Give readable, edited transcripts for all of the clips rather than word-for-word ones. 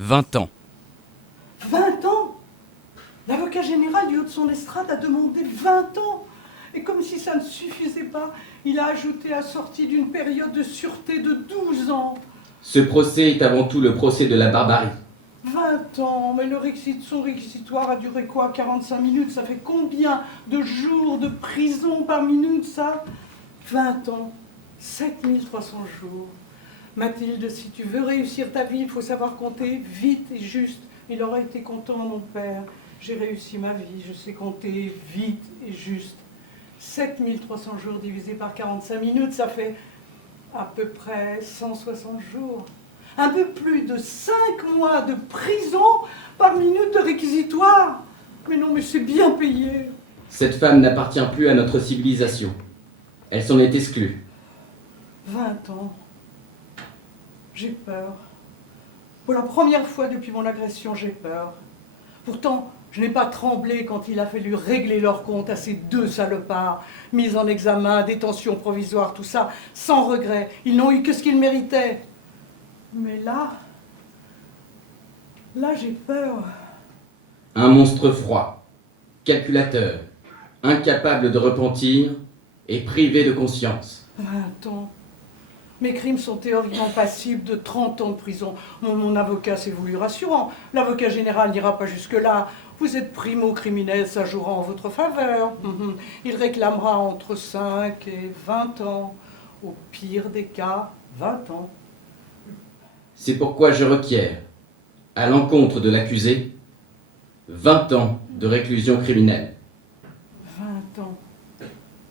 20 ans. 20 ans? L'avocat général du haut de son estrade a demandé 20 ans. Et comme si ça ne suffisait pas, il a ajouté assorti d'une période de sûreté de 12 ans. Ce procès est avant tout le procès de la barbarie. 20 ans, mais son réquisitoire a duré quoi? 45 minutes, ça fait combien de jours de prison par minute, ça? 20 ans, 7300 jours. Mathilde, si tu veux réussir ta vie, il faut savoir compter vite et juste. Il aurait été content, mon père. J'ai réussi ma vie, je sais compter vite et juste. 7300 jours divisé par 45 minutes, ça fait à peu près 160 jours. Un peu plus de 5 mois de prison par minute de réquisitoire. Mais non, mais c'est bien payé. Cette femme n'appartient plus à notre civilisation. Elle s'en est exclue. 20 ans. J'ai peur. Pour la première fois depuis mon agression, j'ai peur. Pourtant, je n'ai pas tremblé quand il a fallu régler leur compte à ces deux salopards. Mise en examen, détention provisoire, tout ça, sans regret. Ils n'ont eu que ce qu'ils méritaient. Mais là, j'ai peur. Un monstre froid, calculateur, incapable de repentir et privé de conscience. 20 ans. Mes crimes sont théoriquement passibles de 30 ans de prison. Mon avocat s'est voulu rassurant. L'avocat général n'ira pas jusque-là. Vous êtes primo-criminel, ça jouera en votre faveur. Il réclamera entre 5 et 20 ans. Au pire des cas, 20 ans. C'est pourquoi je requiers, à l'encontre de l'accusé, 20 ans de réclusion criminelle. 20 ans.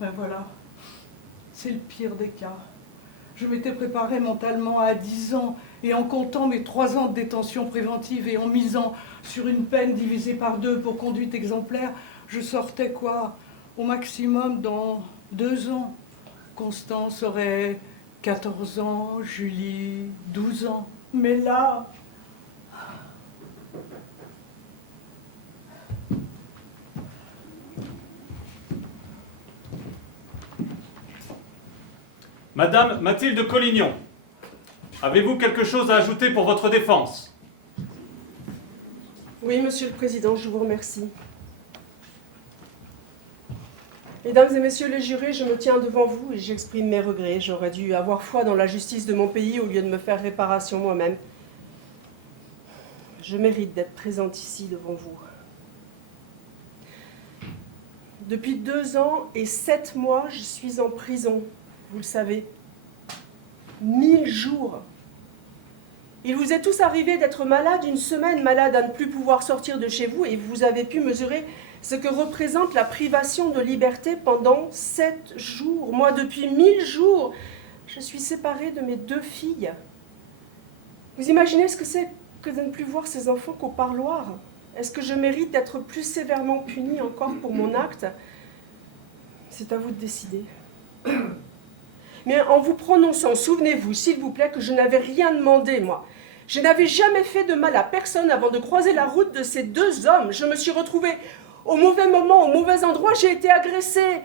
Ben voilà. C'est le pire des cas. Je m'étais préparé mentalement à 10 ans, et en comptant mes 3 ans de détention préventive et en misant sur une peine divisée par 2 pour conduite exemplaire, je sortais quoi? Au maximum dans 2 ans. Constance aurait 14 ans, Julie 12 ans. Mais là... Madame Mathilde Collignon, avez-vous quelque chose à ajouter pour votre défense? Oui, Monsieur le Président, je vous remercie. Mesdames et Messieurs les jurés, je me tiens devant vous et j'exprime mes regrets. J'aurais dû avoir foi dans la justice de mon pays au lieu de me faire réparation moi-même. Je mérite d'être présente ici devant vous. Depuis 2 ans et 7 mois, je suis en prison. Vous le savez, 1000 jours. Il vous est tous arrivé d'être malade une semaine, malade à ne plus pouvoir sortir de chez vous, et vous avez pu mesurer ce que représente la privation de liberté pendant 7 jours. Moi, depuis 1000 jours, je suis séparée de mes 2 filles. Vous imaginez ce que c'est que de ne plus voir ces enfants qu'au parloir? Est-ce que je mérite d'être plus sévèrement punie encore pour mon acte? C'est à vous de décider. Mais en vous prononçant, souvenez-vous, s'il vous plaît, que je n'avais rien demandé, moi. Je n'avais jamais fait de mal à personne avant de croiser la route de ces 2 hommes. Je me suis retrouvée au mauvais moment, au mauvais endroit. J'ai été agressée.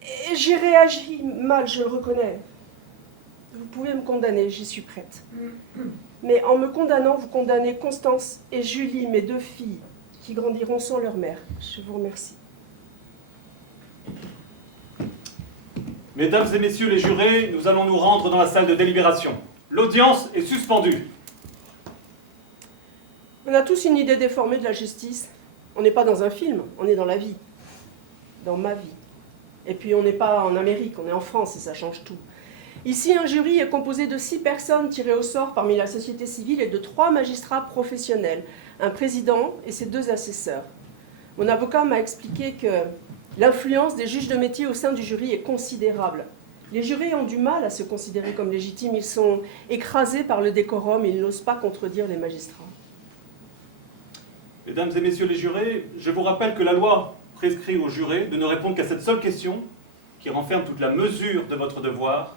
Et j'ai réagi mal, je le reconnais. Vous pouvez me condamner, j'y suis prête. Mais en me condamnant, vous condamnez Constance et Julie, mes 2 filles, qui grandiront sans leur mère. Je vous remercie. Mesdames et messieurs les jurés, nous allons nous rendre dans la salle de délibération. L'audience est suspendue. On a tous une idée déformée de la justice. On n'est pas dans un film, on est dans la vie. Dans ma vie. Et puis on n'est pas en Amérique, on est en France et ça change tout. Ici, un jury est composé de 6 personnes tirées au sort parmi la société civile et de 3 magistrats professionnels, un président et ses 2 assesseurs. Mon avocat m'a expliqué que l'influence des juges de métier au sein du jury est considérable. Les jurés ont du mal à se considérer comme légitimes. Ils sont écrasés par le décorum. Ils n'osent pas contredire les magistrats. Mesdames et messieurs les jurés, je vous rappelle que la loi prescrit aux jurés de ne répondre qu'à cette seule question, qui renferme toute la mesure de votre devoir.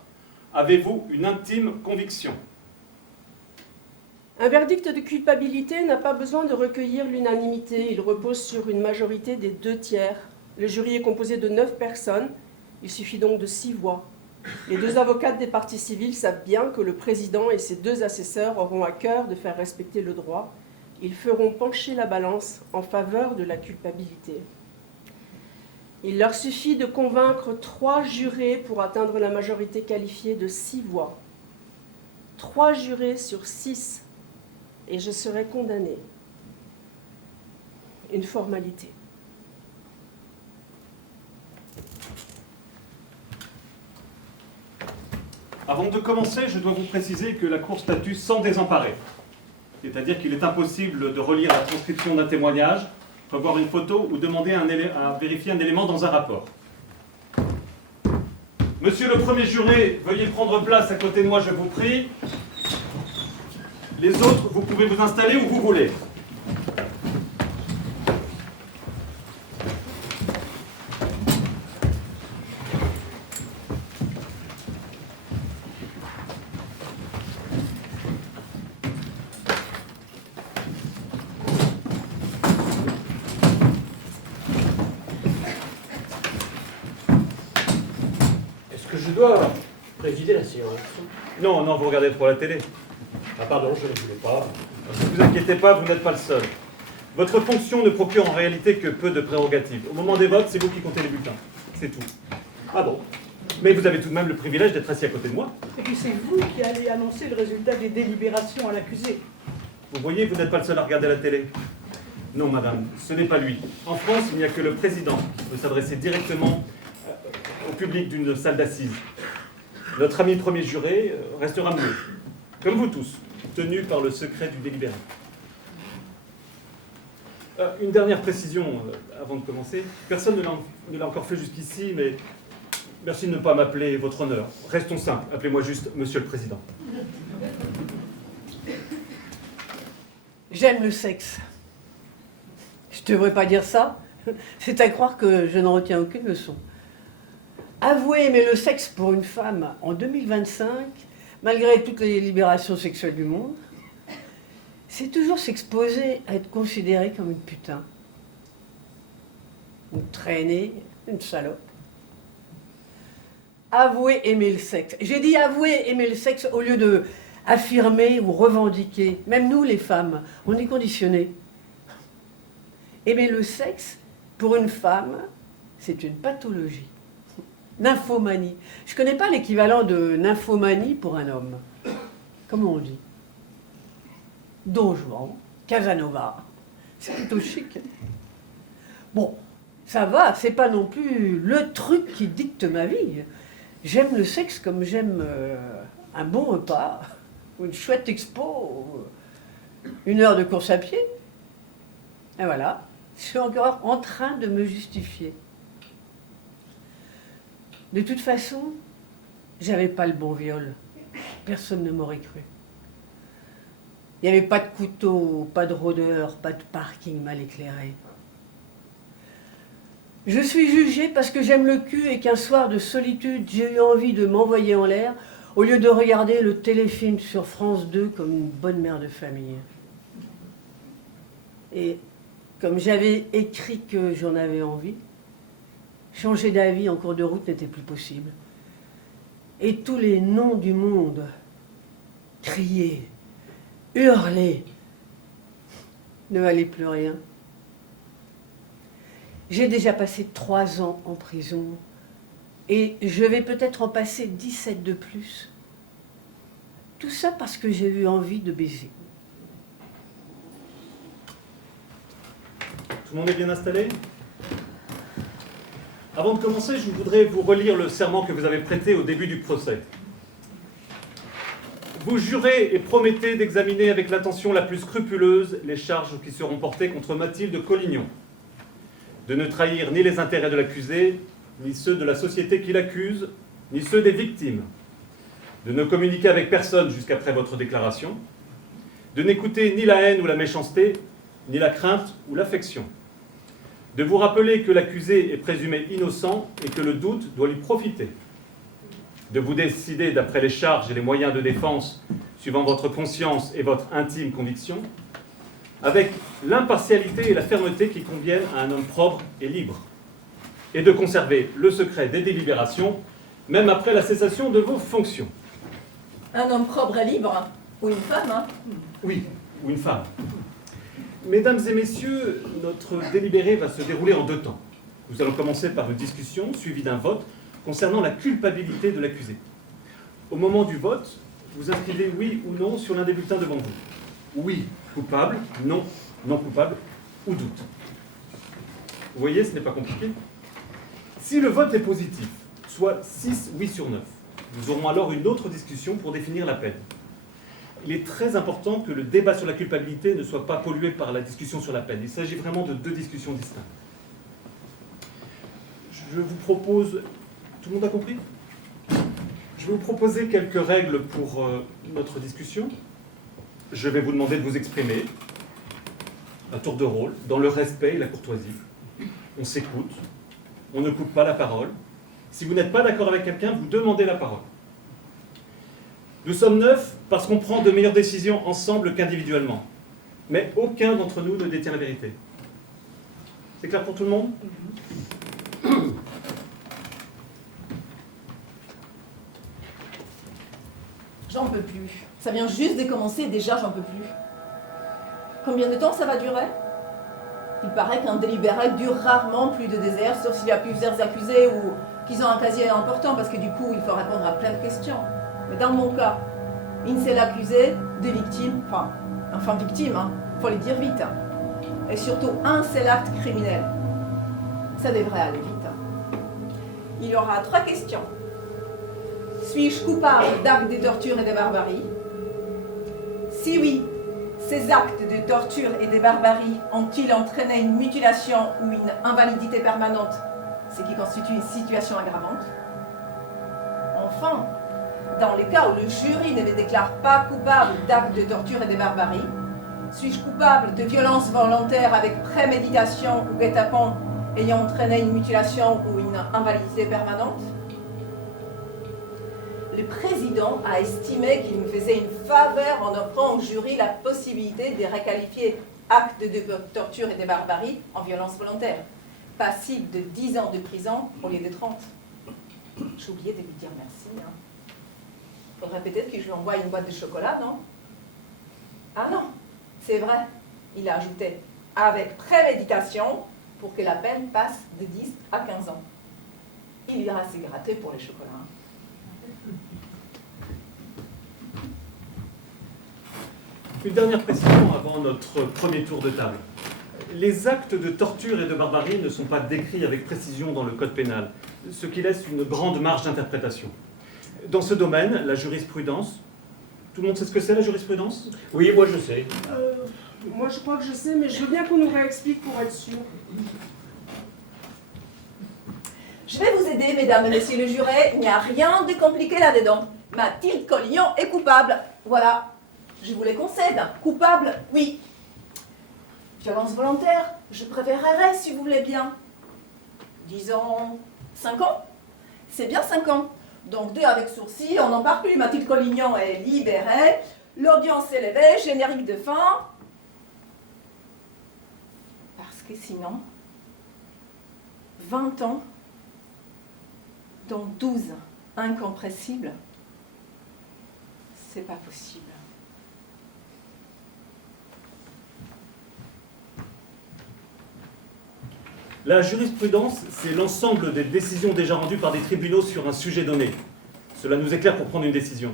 Avez-vous une intime conviction? Un verdict de culpabilité n'a pas besoin de recueillir l'unanimité. Il repose sur une majorité des 2 tiers. Le jury est composé de 9 personnes. Il suffit donc de 6 voix Les deux avocates des parties civiles savent bien que le président et ses deux assesseurs auront à cœur de faire respecter le droit. Ils feront pencher la balance en faveur de la culpabilité. Il leur suffit de convaincre 3 jurés pour atteindre la majorité qualifiée de 6 voix. 3 jurés sur 6, et je serai condamnée. Une formalité. Avant de commencer, je dois vous préciser que la Cour statue sans désemparer. C'est-à-dire qu'il est impossible de relire la transcription d'un témoignage, revoir une photo ou demander à vérifier un élément dans un rapport. Monsieur le premier juré, veuillez prendre place à côté de moi, je vous prie. Les autres, vous pouvez vous installer où vous voulez. Je dois présider la séance. Non, non, vous regardez trop la télé. Ah pardon, je ne voulais pas. Ne vous inquiétez pas, vous n'êtes pas le seul. Votre fonction ne procure en réalité que peu de prérogatives. Au moment des votes, c'est vous qui comptez les bulletins. C'est tout. Ah bon? Mais vous avez tout de même le privilège d'être assis à côté de moi. Et puis c'est vous qui allez annoncer le résultat des délibérations à l'accusé. Vous voyez, vous n'êtes pas le seul à regarder la télé. Non, madame, ce n'est pas lui. En France, il n'y a que le président qui peut s'adresser directement au public d'une salle d'assises. Notre ami premier juré restera muet, comme vous tous, tenu par le secret du délibéré. Une dernière précision avant de commencer. Personne ne l'a encore fait jusqu'ici, mais merci de ne pas m'appeler votre honneur. Restons simples, appelez-moi juste Monsieur le Président. J'aime le sexe. Je ne devrais pas dire ça. C'est à croire que je n'en retiens aucune leçon. Avouer aimer le sexe pour une femme en 2025, malgré toutes les libérations sexuelles du monde, c'est toujours s'exposer à être considéré comme une putain. Une traînée, une salope. Avouer aimer le sexe. J'ai dit avouer aimer le sexe au lieu de affirmer ou revendiquer. Même nous, les femmes, on est conditionnés. Aimer le sexe, pour une femme, c'est une pathologie. Nymphomanie. Je ne connais pas l'équivalent de nymphomanie pour un homme. Comment on dit? Don Juan, Casanova. C'est plutôt chic. Bon, ça va, c'est pas non plus le truc qui dicte ma vie. J'aime le sexe comme j'aime un bon repas, ou une chouette expo, ou une heure de course à pied. Et voilà, je suis encore en train de me justifier. De toute façon, j'avais pas le bon viol. Personne ne m'aurait cru. Il n'y avait pas de couteau, pas de rôdeur, pas de parking mal éclairé. Je suis jugée parce que j'aime le cul et qu'un soir de solitude, j'ai eu envie de m'envoyer en l'air au lieu de regarder le téléfilm sur France 2 comme une bonne mère de famille. Et comme j'avais écrit que j'en avais envie, changer d'avis en cours de route n'était plus possible. Et tous les noms du monde, crier, hurler, ne valaient plus rien. J'ai déjà passé 3 ans en prison et je vais peut-être en passer 17 de plus. Tout ça parce que j'ai eu envie de baiser. Tout le monde est bien installé? Avant de commencer, je voudrais vous relire le serment que vous avez prêté au début du procès. Vous jurez et promettez d'examiner avec l'attention la plus scrupuleuse les charges qui seront portées contre Mathilde Collignon, de ne trahir ni les intérêts de l'accusé, ni ceux de la société qui l'accuse, ni ceux des victimes, de ne communiquer avec personne jusqu'après votre déclaration, de n'écouter ni la haine ou la méchanceté, ni la crainte ou l'affection, de vous rappeler que l'accusé est présumé innocent et que le doute doit lui profiter, de vous décider d'après les charges et les moyens de défense suivant votre conscience et votre intime conviction, avec l'impartialité et la fermeté qui conviennent à un homme propre et libre, et de conserver le secret des délibérations même après la cessation de vos fonctions. Un homme propre et libre, hein. Ou une femme, hein. Oui, ou une femme. Mesdames et messieurs, notre délibéré va se dérouler en 2 temps. Nous allons commencer par une discussion suivie d'un vote concernant la culpabilité de l'accusé. Au moment du vote, vous inscrivez oui ou non sur l'un des bulletins devant vous. Oui, coupable, non, non coupable ou doute. Vous voyez, ce n'est pas compliqué. Si le vote est positif, soit 6 oui sur 9, nous aurons alors une autre discussion pour définir la peine. Il est très important que le débat sur la culpabilité ne soit pas pollué par la discussion sur la peine. Il s'agit vraiment de 2 discussions distinctes. Je vous propose... Tout le monde a compris ? Je vais vous proposer quelques règles pour notre discussion. Je vais vous demander de vous exprimer, à tour de rôle, dans le respect et la courtoisie. On s'écoute, on ne coupe pas la parole. Si vous n'êtes pas d'accord avec quelqu'un, vous demandez la parole. Nous sommes 9 parce qu'on prend de meilleures décisions ensemble qu'individuellement. Mais aucun d'entre nous ne détient la vérité. C'est clair pour tout le monde ? J'en peux plus. Ça vient juste de commencer, déjà j'en peux plus. Combien de temps ça va durer? Il paraît qu'un délibéré dure rarement plus de 2 heures, sauf s'il y a plusieurs accusés ou qu'ils ont un casier important, parce que du coup, il faut répondre à plein de questions. Mais dans mon cas, une seule accusée, 2 victimes, enfin victimes, hein, faut les dire vite. Hein. Et surtout, un seul acte criminel. Ça devrait aller vite. Hein. Il y aura 3 questions. Suis-je coupable d'actes de torture et de barbarie? Si oui, ces actes de torture et de barbarie ont-ils entraîné une mutilation ou une invalidité permanente, ce qui constitue une situation aggravante? Enfin, dans les cas où le jury ne me déclare pas coupable d'actes de torture et de barbarie, suis-je coupable de violence volontaire avec préméditation ou guet-apens ayant entraîné une mutilation ou une invalidité permanente? Le président a estimé qu'il me faisait une faveur en offrant au jury la possibilité de requalifier acte de torture et de barbarie en violence volontaire, passible de 10 ans de prison au lieu de 30. J'ai oublié de lui dire merci. Hein. Faudrait peut-être que je lui envoie une boîte de chocolat, non? Ah non, c'est vrai. Il a ajouté avec préméditation pour que la peine passe de 10 à 15 ans. Il ira se gratter pour les chocolats. Hein. Une dernière précision avant notre premier tour de table. Les actes de torture et de barbarie ne sont pas décrits avec précision dans le code pénal, ce qui laisse une grande marge d'interprétation. Dans ce domaine, la jurisprudence... Tout le monde sait ce que c'est, la jurisprudence? Oui, moi je sais. Moi je crois que je sais, mais je veux bien qu'on nous réexplique pour être sûr. Je vais vous aider, mesdames et messieurs le juré. Il n'y a rien de compliqué là-dedans. Mathilde Collignon est coupable. Voilà. Je vous les concède. Coupable, oui. Violence volontaire, je préférerais si vous voulez bien. Disons 5 ans. C'est bien 5 ans. Donc 2 avec sourcil, on n'en parle plus. Mathilde Collignon est libérée. L'audience est levée, générique de fin. Parce que sinon, 20 ans, dont 12 incompressibles, c'est pas possible. La jurisprudence, c'est l'ensemble des décisions déjà rendues par des tribunaux sur un sujet donné. Cela nous éclaire pour prendre une décision.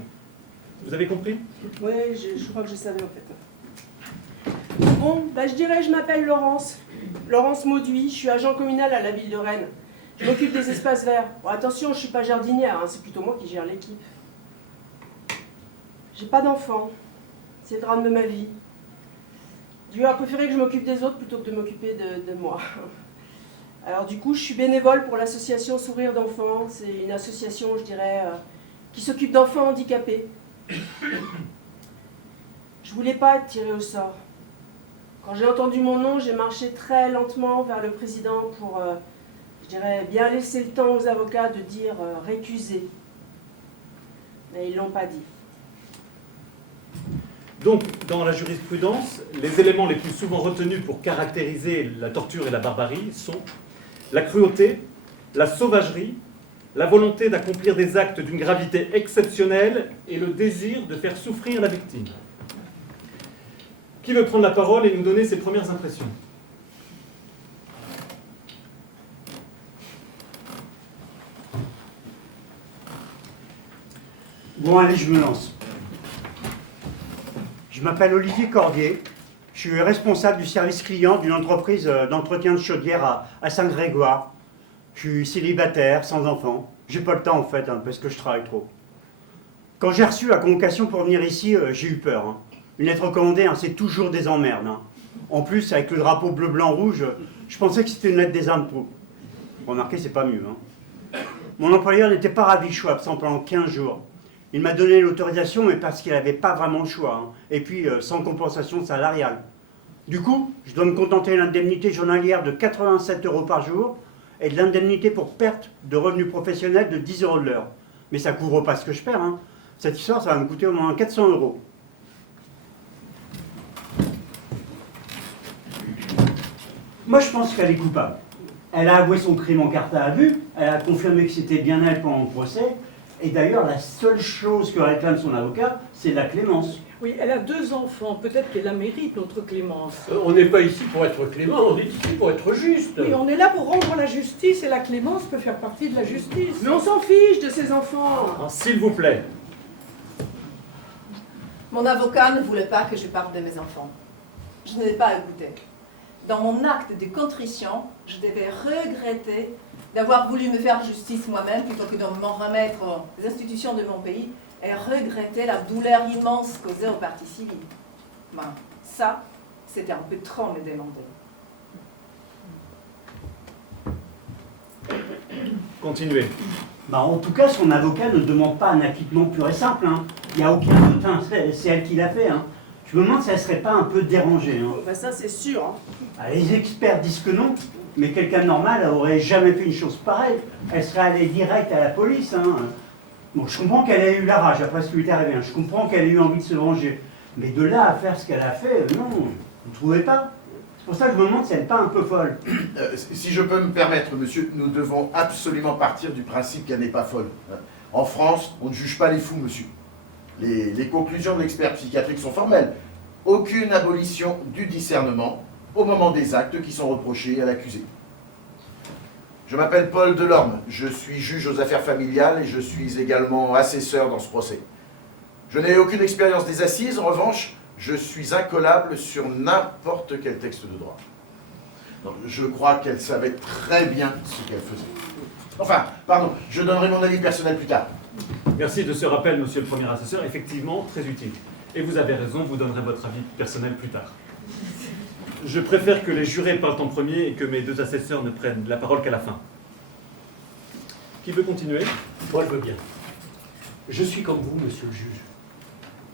Vous avez compris? Oui, je crois que je savais en fait. Bon, bah, je dirais je m'appelle Laurence. Laurence Mauduit, je suis agent communal à la ville de Rennes. Je m'occupe des espaces verts. Bon, attention, je ne suis pas jardinière, hein, c'est plutôt moi qui gère l'équipe. J'ai pas d'enfant. C'est le drame de ma vie. Dieu a préféré que je m'occupe des autres plutôt que de m'occuper de moi. Alors du coup, je suis bénévole pour l'association Sourire d'enfants. C'est une association, je dirais, qui s'occupe d'enfants handicapés. Je voulais pas être tirée au sort. Quand j'ai entendu mon nom, j'ai marché très lentement vers le président pour, je dirais, bien laisser le temps aux avocats de dire récuser. Mais ils l'ont pas dit. Donc, dans la jurisprudence, les éléments les plus souvent retenus pour caractériser la torture et la barbarie sont la cruauté, la sauvagerie, la volonté d'accomplir des actes d'une gravité exceptionnelle et le désir de faire souffrir la victime. Qui veut prendre la parole et nous donner ses premières impressions? Bon, allez, je me lance. Je m'appelle Olivier Cordier. Je suis responsable du service client d'une entreprise d'entretien de chaudière à Saint-Grégoire. Je suis célibataire, sans enfant. J'ai pas le temps, en fait, parce que je travaille trop. Quand j'ai reçu la convocation pour venir ici, j'ai eu peur. Hein. Une lettre recommandée, c'est toujours des emmerdes. Hein. En plus, avec le drapeau bleu-blanc-rouge, je pensais que c'était une lettre des impôts. Remarquez, c'est pas mieux. Hein. Mon employeur n'était pas ravi que je sois absent pendant 15 jours. Il m'a donné l'autorisation, mais parce qu'il n'avait pas vraiment le choix. Hein. Et puis, sans compensation salariale. Du coup, je dois me contenter de l'indemnité journalière de 87 € par jour et de l'indemnité pour perte de revenus professionnels de 10 € de l'heure. Mais ça ne couvre pas ce que je perds. Hein. Cette histoire, ça va me coûter au moins 400 €. Moi, je pense qu'elle est coupable. Elle a avoué son crime en carte à vue, elle a confirmé que c'était bien elle pendant le procès, et d'ailleurs, la seule chose que réclame son avocat, c'est la clémence. Oui, elle a 2 enfants, peut-être qu'elle la mérite, notre Clémence. On n'est pas ici pour être clément, on est ici pour être juste. Oui, on est là pour rendre la justice, et la Clémence peut faire partie de la justice. Mais on s'en fiche de ces enfants. Alors, s'il vous plaît. Mon avocat ne voulait pas que je parle de mes enfants. Je n'ai pas écouté. Dans mon acte de contrition, je devais regretter d'avoir voulu me faire justice moi-même plutôt que de m'en remettre aux institutions de mon pays et regretter la douleur immense causée aux parties civiles. Ben, ça, c'était un peu trop me demander. Continuez. Bah, en tout cas, son avocat ne demande pas un acquittement pur et simple. Hein. Il n'y a aucun doute, hein. C'est elle qui l'a fait. Hein. Je me demande si elle ne serait pas un peu dérangée. Hein. Ben ça, c'est sûr. Hein. Ah, les experts disent que non, mais quelqu'un de normal n'aurait jamais fait une chose pareille. Elle serait allée direct à la police. Hein. Bon, je comprends qu'elle ait eu la rage après ce qui lui est arrivé. Hein. Je comprends qu'elle ait eu envie de se venger. Mais de là à faire ce qu'elle a fait, non, vous ne trouvez pas? C'est pour ça que je me demande si elle n'est pas un peu folle. Si je peux me permettre, monsieur, nous devons absolument partir du principe qu'elle n'est pas folle. En France, on ne juge pas les fous, monsieur. Les conclusions de l'expert psychiatrique sont formelles. Aucune abolition du discernement au moment des actes qui sont reprochés à l'accusé. Je m'appelle Paul Delorme, je suis juge aux affaires familiales et je suis également assesseur dans ce procès. Je n'ai aucune expérience des assises, en revanche, je suis incollable sur n'importe quel texte de droit. Non, je crois qu'elle savait très bien ce qu'elle faisait. Enfin, pardon, je donnerai mon avis personnel plus tard. Merci de ce rappel, monsieur le premier assesseur, effectivement très utile. Et vous avez raison, vous donnerez votre avis personnel plus tard. Je préfère que les jurés parlent en premier et que mes 2 assesseurs ne prennent la parole qu'à la fin. Qui veut continuer? Moi, je veux bien. Je suis comme vous, monsieur le juge.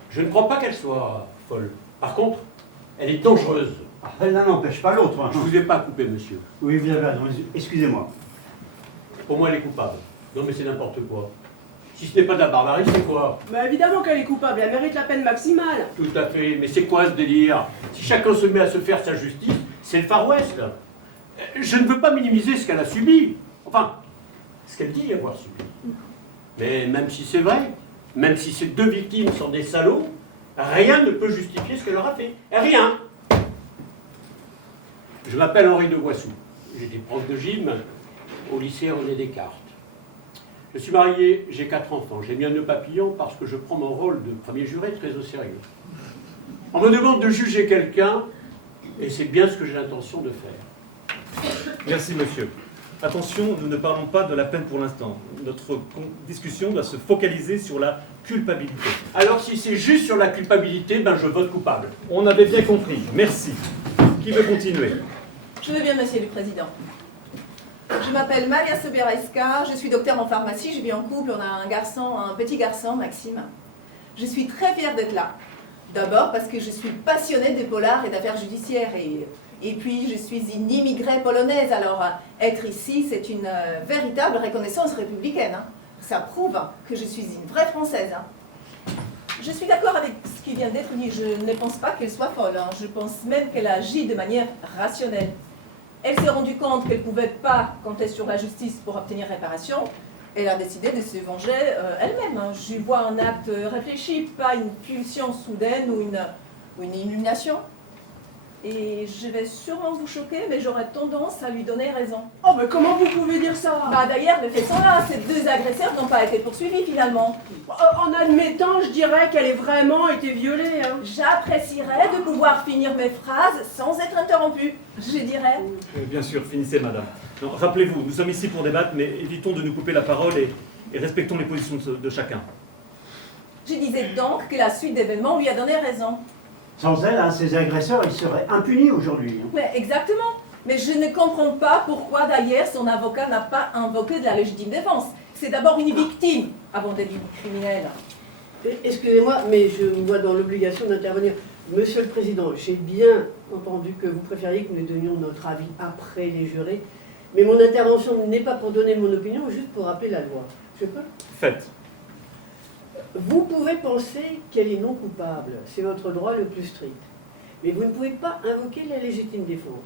Je ne crois pas qu'elle soit folle. Par contre, elle est dangereuse. L'un n'empêche pas l'autre. Hein. Je ne vous ai pas coupé, monsieur. Oui, vous avez raison. Excusez-moi. Pour moi, elle est coupable. Non, mais c'est n'importe quoi. Si ce n'est pas de la barbarie, c'est quoi? Ben évidemment qu'elle est coupable, elle mérite la peine maximale. Tout à fait. Mais c'est quoi ce délire? Si chacun se met à se faire sa justice, c'est le Far West. Je ne veux pas minimiser ce qu'elle a subi. Enfin, ce qu'elle dit avoir subi. Mais même si c'est vrai, même si ces 2 victimes sont des salauds, rien ne peut justifier ce qu'elle leur a fait. Rien. Je m'appelle Henri de Boissou. J'étais prof de gym au lycée René Descartes. Je suis marié, j'ai 4 enfants. J'ai mis un nœud papillon parce que je prends mon rôle de premier juré très au sérieux. On me demande de juger quelqu'un, et c'est bien ce que j'ai l'intention de faire. Merci, monsieur. Attention, nous ne parlons pas de la peine pour l'instant. Notre discussion doit se focaliser sur la culpabilité. Alors si c'est juste sur la culpabilité, ben je vote coupable. On avait bien compris. Merci. Qui veut continuer? Je veux bien, monsieur le président. Je m'appelle Maria Sobereska, je suis docteur en pharmacie, je vis en couple, on a un petit garçon, Maxime. Je suis très fière d'être là. D'abord parce que je suis passionnée de polar et d'affaires judiciaires et puis je suis une immigrée polonaise, alors être ici c'est une véritable reconnaissance républicaine. Hein. Ça prouve que je suis une vraie Française. Hein. Je suis d'accord avec ce qui vient d'être dit, je ne pense pas qu'elle soit folle, hein. Je pense même qu'elle agit de manière rationnelle. Elle s'est rendue compte qu'elle ne pouvait pas compter sur la justice pour obtenir réparation, Elle a décidé de se venger elle-même. Hein. Je vois un acte réfléchi, pas une pulsion soudaine ou une illumination. Et je vais sûrement vous choquer, mais j'aurais tendance à lui donner raison. Oh, mais comment vous pouvez dire ça? Bah d'ailleurs, les faits sont là. Ces deux agresseurs n'ont pas été poursuivis finalement. En admettant, je dirais qu'elle ait vraiment été violée. Hein. J'apprécierais de pouvoir finir mes phrases sans être interrompue. Je dirais. Bien sûr, finissez, madame. Non, rappelez-vous, nous sommes ici pour débattre, mais évitons de nous couper la parole et respectons les positions de chacun. Je disais donc que la suite d'événements lui a donné raison. Sans elle, hein, ces agresseurs, ils seraient impunis aujourd'hui. Hein. Mais exactement. Mais je ne comprends pas pourquoi d'ailleurs son avocat n'a pas invoqué de la légitime défense. C'est d'abord une victime avant d'être une criminelle. Excusez-moi, mais je me vois dans l'obligation d'intervenir. Monsieur le Président, j'ai bien entendu que vous préfériez que nous donnions notre avis après les jurés, mais mon intervention n'est pas pour donner mon opinion, juste pour rappeler la loi. Je peux? Faites. Vous pouvez penser qu'elle est non coupable, c'est votre droit le plus strict. Mais vous ne pouvez pas invoquer la légitime défense.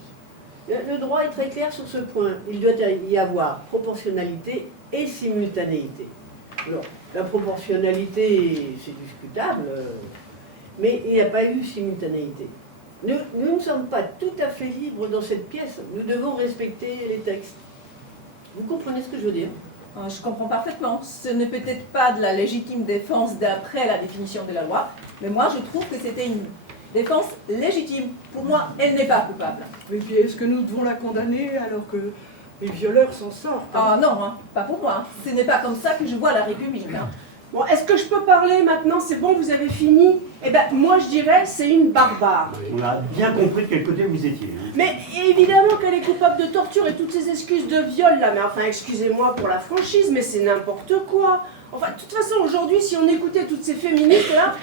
Le droit est très clair sur ce point. Il doit y avoir proportionnalité et simultanéité. Alors, la proportionnalité, c'est discutable, mais il n'y a pas eu simultanéité. Nous ne sommes pas tout à fait libres dans cette pièce. Nous devons respecter les textes. Vous comprenez ce que je veux dire? Je comprends parfaitement. Ce n'est peut-être pas de la légitime défense d'après la définition de la loi, mais moi je trouve que c'était une défense légitime. Pour moi, elle n'est pas coupable. Mais puis est-ce que nous devons la condamner alors que les violeurs s'en sortent? Ah non, hein, pas pour moi. Ce n'est pas comme ça que je vois la République. Hein. Bon, est-ce que je peux parler maintenant? C'est bon, vous avez fini? Eh ben, moi je dirais, c'est une barbare. On a bien compris de quel côté vous étiez. Hein. Mais évidemment qu'elle est coupable de torture et toutes ces excuses de viol là, mais enfin, excusez-moi pour la franchise, mais c'est n'importe quoi. Enfin, de toute façon, aujourd'hui, si on écoutait toutes ces féministes là,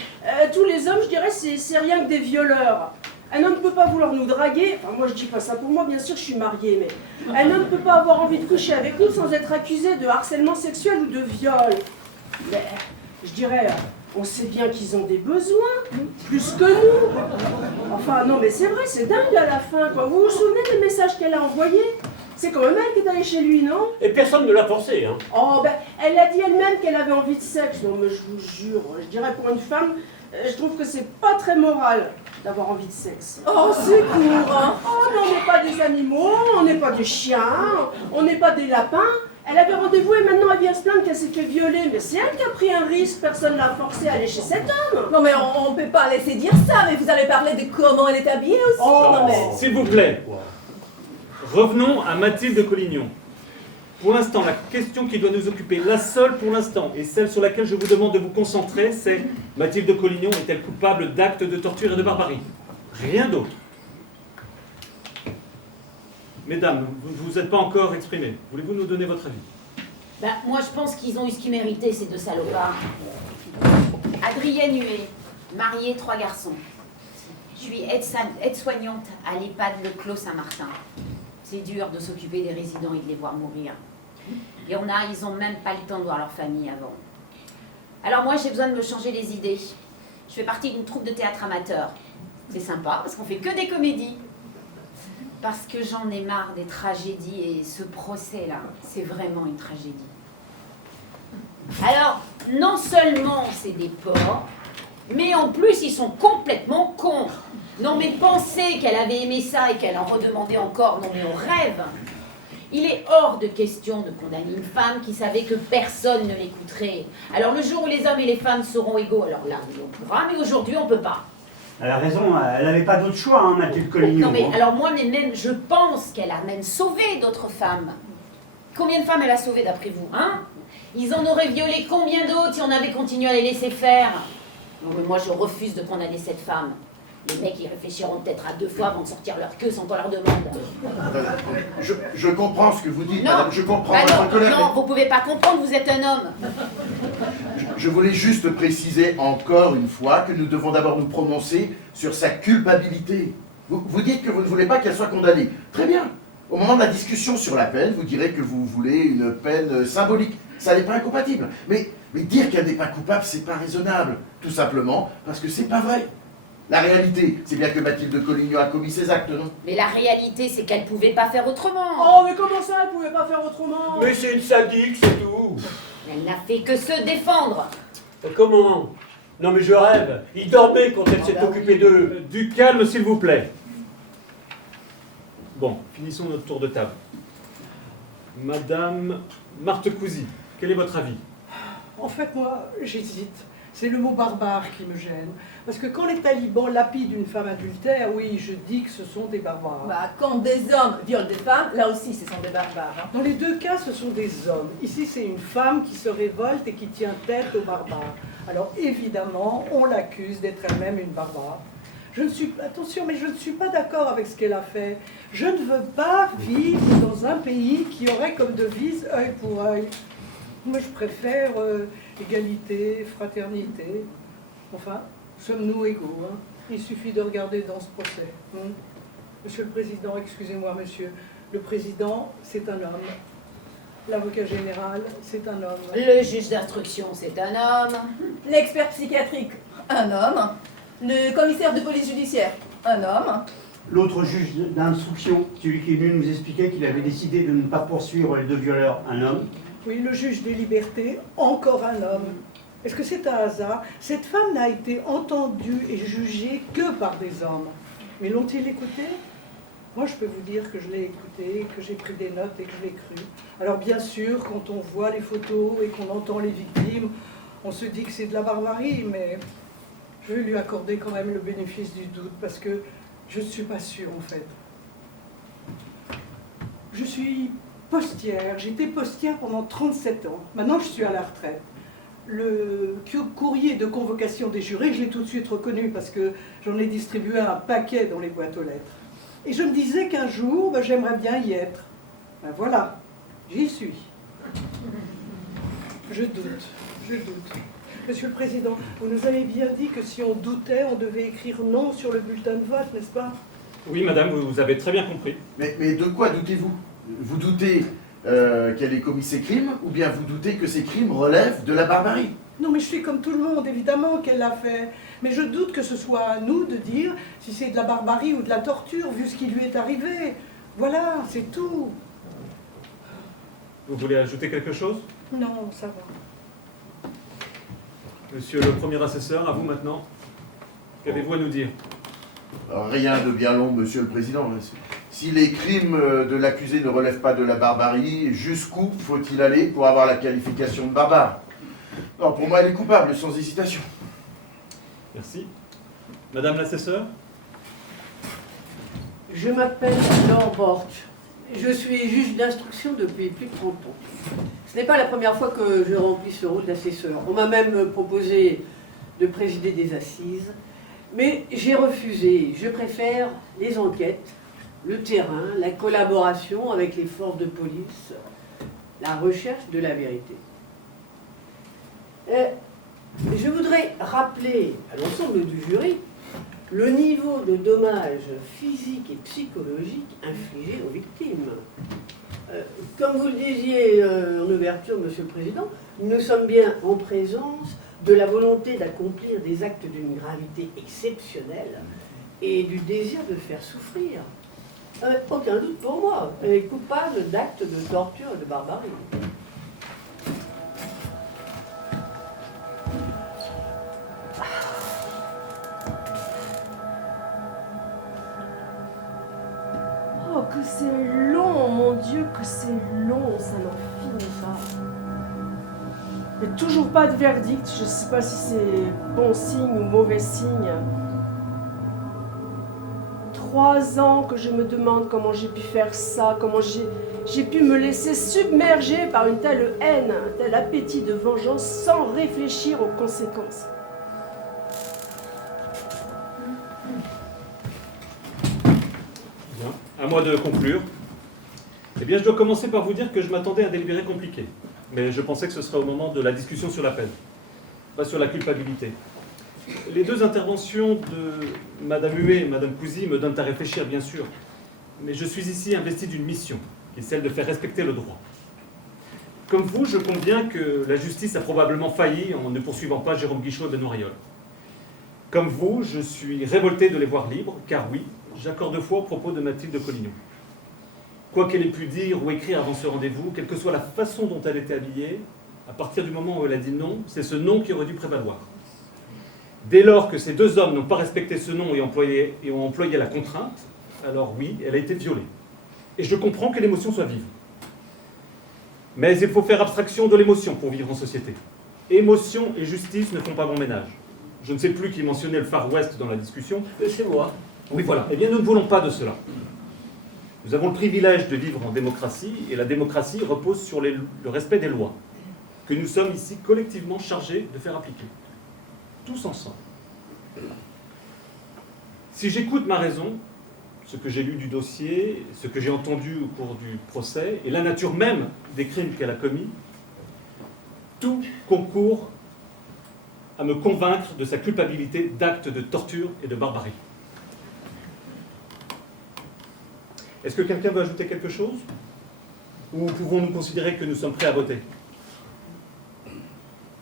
tous les hommes, je dirais, c'est rien que des violeurs. Un homme ne peut pas vouloir nous draguer, enfin moi je dis pas ça pour moi, bien sûr je suis mariée, mais un homme ne peut pas avoir envie de coucher avec nous sans être accusé de harcèlement sexuel ou de viol. Mais je dirais, on sait bien qu'ils ont des besoins, plus que nous. Enfin non mais c'est vrai, c'est dingue à la fin quoi. Vous vous souvenez des messages qu'elle a envoyés? C'est quand même elle qui est allée chez lui, non? Et personne ne l'a forcé, hein. Oh ben, elle a dit elle-même qu'elle avait envie de sexe. Non mais je vous jure, je dirais pour une femme, je trouve que c'est pas très moral d'avoir envie de sexe. Oh, c'est court, hein. Oh, mais on n'est pas des animaux, on n'est pas des chiens, on n'est pas des lapins. Elle avait rendez-vous et maintenant elle vient se plaindre qu'elle s'est fait violer. Mais c'est elle qui a pris un risque, personne ne l'a forcée à aller chez cet homme. Non mais on ne peut pas laisser dire ça, mais vous allez parler de comment elle est habillée aussi. Oh, non, mais... S'il vous plaît, revenons à Mathilde Collignon. Pour l'instant, la question qui doit nous occuper, la seule pour l'instant, et celle sur laquelle je vous demande de vous concentrer, c'est Mathilde Collignon est-elle coupable d'actes de torture et de barbarie? Rien d'autre. Mesdames, vous ne vous êtes pas encore exprimées. Voulez-vous nous donner votre avis? Ben, moi, je pense qu'ils ont eu ce qu'ils méritaient, ces deux salopards. Adrienne Huet, mariée, 3 garçons. Je suis aide-soignante à l'EHPAD Le Clos Saint-Martin. C'est dur de s'occuper des résidents et de les voir mourir. Il y en a, ils n'ont même pas le temps de voir leur famille avant. Alors moi, j'ai besoin de me changer les idées. Je fais partie d'une troupe de théâtre amateur. C'est sympa, parce qu'on fait que des comédies. Parce que j'en ai marre des tragédies, et ce procès-là, c'est vraiment une tragédie. Alors, non seulement c'est des porcs, mais en plus, ils sont complètement cons. Non mais penser qu'elle avait aimé ça et qu'elle en redemandait encore, non mais on rêve. Il est hors de question de condamner une femme qui savait que personne ne l'écouterait. Alors le jour où les hommes et les femmes seront égaux, alors là, on pourra, mais aujourd'hui, on ne peut pas. Elle a raison, elle n'avait pas d'autre choix, hein, Mathilde Collignon. Non mais alors moi, mais même, je pense qu'elle a même sauvé d'autres femmes. Combien de femmes elle a sauvé d'après vous, hein? Ils en auraient violé combien d'autres si on avait continué à les laisser faire? Non mais moi, je refuse de condamner cette femme. Les mecs, ils réfléchiront peut-être à 2 fois avant de sortir leur queue sans qu'on leur demande. Je comprends ce que vous dites, Non, madame, je comprends bah votre non, colère. non, vous pouvez pas comprendre, vous êtes un homme. Je voulais juste préciser encore une fois que nous devons d'abord nous prononcer sur sa culpabilité. Vous dites que vous ne voulez pas qu'elle soit condamnée. Très bien. Au moment de la discussion sur la peine, vous direz que vous voulez une peine symbolique. Ça n'est pas incompatible. Mais dire qu'elle n'est pas coupable, c'est pas raisonnable. Tout simplement parce que c'est pas vrai. La réalité, c'est bien que Mathilde Collignon a commis ces actes, non? Mais la réalité, c'est qu'elle pouvait pas faire autrement. Oh, mais comment ça, elle pouvait pas faire autrement? Mais c'est une sadique, c'est tout. Elle n'a fait que se défendre. Comment? Non mais je rêve. Il dormait quand elle s'est occupée d'eux. Du calme, s'il vous plaît. Bon, finissons notre tour de table. Madame Marthe Cousy, quel est votre avis? En fait, moi, j'hésite. C'est le mot barbare qui me gêne. Parce que quand les talibans lapident une femme adultère, oui, je dis que ce sont des barbares. Bah, quand des hommes violent des femmes, là aussi, ce sont des barbares. Hein. Dans les deux cas, ce sont des hommes. Ici, c'est une femme qui se révolte et qui tient tête aux barbares. Alors, évidemment, on l'accuse d'être elle-même une barbare. Attention, mais je ne suis pas d'accord avec ce qu'elle a fait. Je ne veux pas vivre dans un pays qui aurait comme devise œil pour œil. Moi, je préfère égalité, fraternité. Enfin, sommes-nous égaux, hein? Il suffit de regarder dans ce procès. Monsieur le Président, excusez-moi, monsieur. Le Président, c'est un homme. L'avocat général, c'est un homme. Le juge d'instruction, c'est un homme. L'expert psychiatrique, un homme. Le commissaire de police judiciaire, un homme. L'autre juge d'instruction, celui qui est venu nous expliquer qu'il avait décidé de ne pas poursuivre les deux violeurs, un homme. Oui, le juge des libertés, encore un homme. Est-ce que c'est un hasard? Cette femme n'a été entendue et jugée que par des hommes. Mais l'ont-ils écoutée? Moi, je peux vous dire que je l'ai écoutée, que j'ai pris des notes et que je l'ai cru. Alors bien sûr, quand on voit les photos et qu'on entend les victimes, on se dit que c'est de la barbarie, mais je vais lui accorder quand même le bénéfice du doute, parce que je ne suis pas sûre, en fait. Je suis postière, j'étais postière pendant 37 ans. Maintenant, je suis à la retraite. Le courrier de convocation des jurés, je l'ai tout de suite reconnu, parce que j'en ai distribué un paquet dans les boîtes aux lettres. Et je me disais qu'un jour, j'aimerais bien y être. Ben voilà, j'y suis. Je doute. Monsieur le Président, vous nous avez bien dit que si on doutait, on devait écrire non sur le bulletin de vote, n'est-ce pas? Oui, madame, vous avez très bien compris. Mais de quoi doutez-vous? Vous doutez qu'elle ait commis ces crimes, ou bien vous doutez que ces crimes relèvent de la barbarie? Non, mais je suis comme tout le monde, évidemment qu'elle l'a fait. Mais je doute que ce soit à nous de dire si c'est de la barbarie ou de la torture, vu ce qui lui est arrivé. Voilà, c'est tout. Vous voulez ajouter quelque chose? Non, ça va. Monsieur le premier assesseur, à vous maintenant. Qu'avez-vous à nous dire? Rien de bien long, monsieur le président. Si les crimes de l'accusé ne relèvent pas de la barbarie, jusqu'où faut-il aller pour avoir la qualification de barbare? Non, pour moi, elle est coupable, sans hésitation. Merci. Madame l'assesseur? Je m'appelle Laure Borch. Je suis juge d'instruction depuis plus de 30 ans. Ce n'est pas la première fois que je remplis ce rôle d'assesseur. On m'a même proposé de présider des assises, mais j'ai refusé. Je préfère les enquêtes, le terrain, la collaboration avec les forces de police, la recherche de la vérité. Je voudrais rappeler à l'ensemble du jury le niveau de dommages physiques et psychologiques infligés aux victimes. Comme vous le disiez en ouverture, Monsieur le Président, nous sommes bien en présence de la volonté d'accomplir des actes d'une gravité exceptionnelle et du désir de faire souffrir. Aucun doute pour moi, coupable d'actes de torture et de barbarie. Oh, que c'est long, mon Dieu, que c'est long, ça n'en finit pas. Il n'y a toujours pas de verdict, je ne sais pas si c'est bon signe ou mauvais signe. 3 ans que je me demande comment j'ai pu faire ça, comment j'ai pu me laisser submerger par une telle haine, un tel appétit de vengeance sans réfléchir aux conséquences. Bien. À moi de conclure. Eh bien, je dois commencer par vous dire que je m'attendais à un délibéré compliqué. Mais je pensais que ce serait au moment de la discussion sur la peine, pas sur la culpabilité. Les deux interventions de Madame Huet et Madame Cousy me donnent à réfléchir, bien sûr. Mais je suis ici investi d'une mission, qui est celle de faire respecter le droit. Comme vous, je conviens que la justice a probablement failli en ne poursuivant pas Jérôme Guichot et Benoît Riolle. Comme vous, je suis révolté de les voir libres, car oui, j'accorde foi aux propos de Mathilde Collignon. Quoi qu'elle ait pu dire ou écrire avant ce rendez-vous, quelle que soit la façon dont elle était habillée, à partir du moment où elle a dit non, c'est ce non qui aurait dû prévaloir. Dès lors que ces deux hommes n'ont pas respecté ce non et ont employé la contrainte, alors oui, elle a été violée. Et je comprends que l'émotion soit vive. Mais il faut faire abstraction de l'émotion pour vivre en société. Émotion et justice ne font pas bon ménage. Je ne sais plus qui mentionnait le Far West dans la discussion. C'est moi. Oui, voilà. Eh bien, nous ne voulons pas de cela. Nous avons le privilège de vivre en démocratie, et la démocratie repose sur le respect des lois, que nous sommes ici collectivement chargés de faire appliquer. Tous ensemble. Si j'écoute ma raison, ce que j'ai lu du dossier, ce que j'ai entendu au cours du procès, et la nature même des crimes qu'elle a commis, tout concourt à me convaincre de sa culpabilité d'actes de torture et de barbarie. Est-ce que quelqu'un veut ajouter quelque chose? Ou pouvons-nous considérer que nous sommes prêts à voter?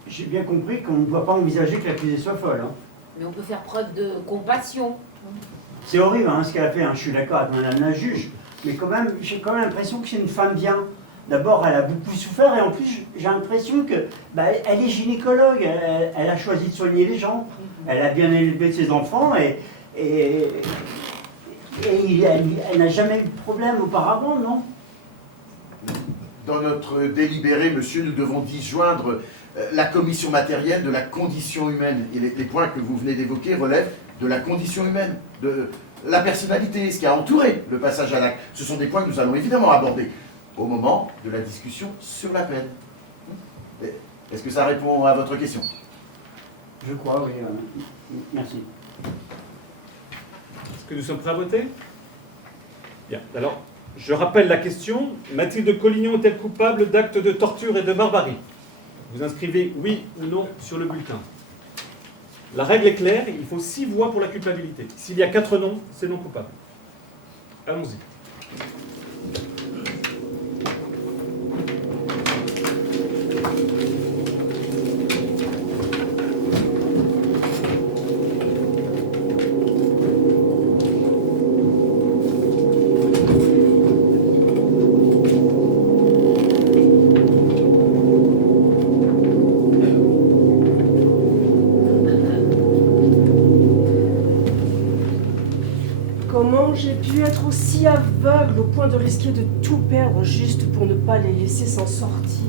J'ai bien compris qu'on ne doit pas envisager que l'accusée soit folle. Hein. Mais on peut faire preuve de compassion. C'est horrible hein, ce qu'elle a fait, hein. Je suis d'accord avec madame la juge, mais quand même, j'ai quand même l'impression que c'est une femme bien. D'abord, elle a beaucoup souffert, et en plus, j'ai l'impression que elle est gynécologue, elle a choisi de soigner les gens, elle a bien élevé ses enfants, et elle n'a jamais eu de problème auparavant, non? Dans notre délibéré, monsieur, nous devons disjoindre la commission matérielle de la condition humaine. Et les points que vous venez d'évoquer relèvent de la condition humaine, de la personnalité, ce qui a entouré le passage à l'acte. Ce sont des points que nous allons évidemment aborder au moment de la discussion sur la peine. Est-ce que ça répond à votre question? Je crois, oui. Merci. Est-ce que nous sommes prêts à voter? Bien. Alors, je rappelle la question. Mathilde Collignon est-elle coupable d'actes de torture et de barbarie? Vous inscrivez oui ou non sur le bulletin. La règle est claire, il faut 6 voix pour la culpabilité. S'il y a 4 non, c'est non coupable. Allons-y. Comment j'ai pu être aussi aveugle au point de risquer de tout perdre juste pour ne pas les laisser s'en sortir?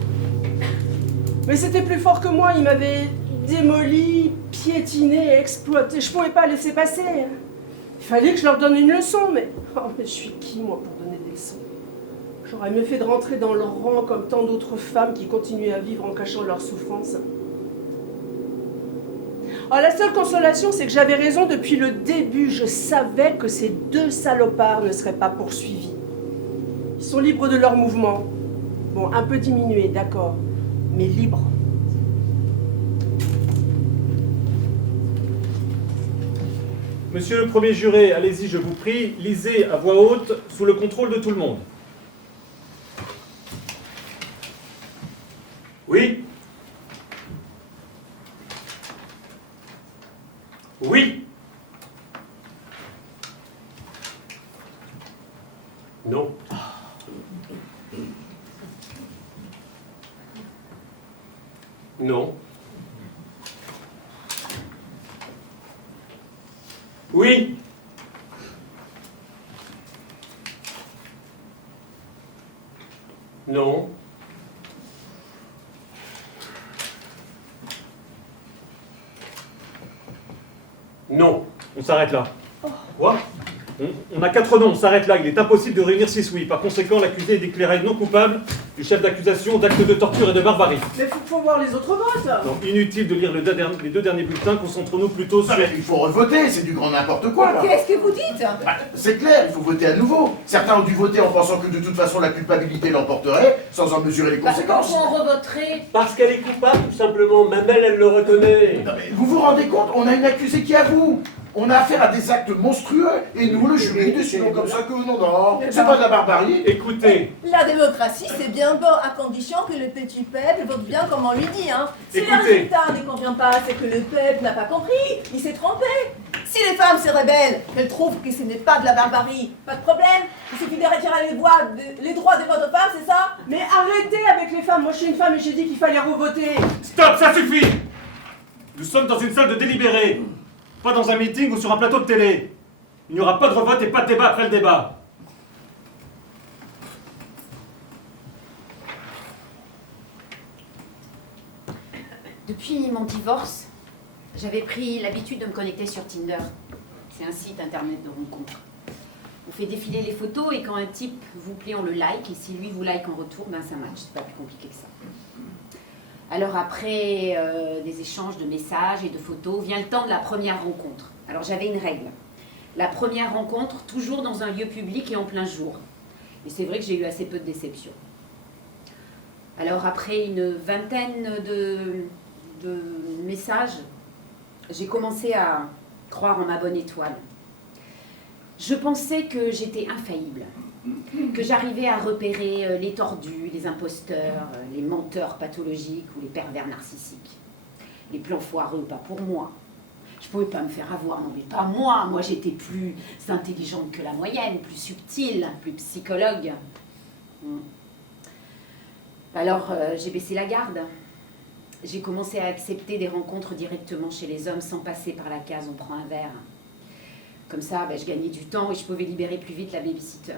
Mais c'était plus fort que moi, il m'avait démoli, piétiné et exploité. Je pouvais pas laisser passer. Il fallait que je leur donne une leçon, mais je suis qui moi pour donner des leçons? J'aurais mieux fait de rentrer dans leur rang comme tant d'autres femmes qui continuaient à vivre en cachant leur souffrance. Alors, la seule consolation, c'est que j'avais raison depuis le début. Je savais que ces 2 salopards ne seraient pas poursuivis. Ils sont libres de leur mouvement. Bon, un peu diminués, d'accord, mais libres. Monsieur le premier juré, allez-y, je vous prie, lisez à voix haute sous le contrôle de tout le monde. Oui. Oui. Non. Non. Oui. Non. Non. On s'arrête là. Quoi? On a 4 noms, on s'arrête là. Il est impossible de réunir 6 oui. Par conséquent, l'accusé est déclaré non coupable du chef d'accusation d'actes de torture et de barbarie. Mais faut voir les autres votes. Donc inutile de lire les 2 derniers bulletins, concentrons-nous plutôt sur... Non, mais il faut revoter, c'est du grand n'importe quoi, là. Qu'est-ce que vous dites? C'est clair, il faut voter à nouveau. Certains ont dû voter en pensant que de toute façon la culpabilité l'emporterait, sans en mesurer les conséquences. Pourquoi on revoterait? Parce qu'elle est coupable, tout simplement. Même elle, elle le reconnaît. Non, mais vous vous rendez compte, on a une accusée qui avoue. On a affaire à des actes monstrueux, et nous, le jury, décidons comme ça que non, c'est pas de la barbarie. Écoutez, La démocratie, c'est bien bon à condition que le petit peuple vote bien comme on lui dit. Hein. Si le Écoutez. résultat ne convient pas, c'est que le peuple n'a pas compris, il s'est trompé. Si les femmes se rebellent, qu'elles trouvent que ce n'est pas de la barbarie, pas de problème. Il suffit de retirer les droits de vote aux femmes, c'est ça? Mais arrêtez avec les femmes. Moi, je suis une femme et j'ai dit qu'il fallait revoter. stop, ça suffit! Nous sommes dans une salle de délibéré, pas dans un meeting ou sur un plateau de télé. Il n'y aura pas de revote et pas de débat après le débat. Depuis mon divorce, j'avais pris l'habitude de me connecter sur Tinder. C'est un site internet de rencontres. On fait défiler les photos et quand un type vous plaît, on le like. Et si lui vous like en retour, ben ça match. C'est pas plus compliqué que ça. Alors après des échanges de messages et de photos, vient le temps de la première rencontre. Alors j'avais une règle. La première rencontre, toujours dans un lieu public et en plein jour. Et c'est vrai que j'ai eu assez peu de déceptions. Alors après une vingtaine de messages, j'ai commencé à croire en ma bonne étoile. Je pensais que j'étais infaillible, que j'arrivais à repérer les tordus, les imposteurs, les menteurs pathologiques ou les pervers narcissiques. Les plans foireux, pas pour moi. Je pouvais pas me faire avoir, non mais pas moi. Moi j'étais plus intelligente que la moyenne, plus subtile, plus psychologue. Alors j'ai baissé la garde. J'ai commencé à accepter des rencontres directement chez les hommes sans passer par la case on prend un verre. Comme ça, je gagnais du temps et je pouvais libérer plus vite la babysitter.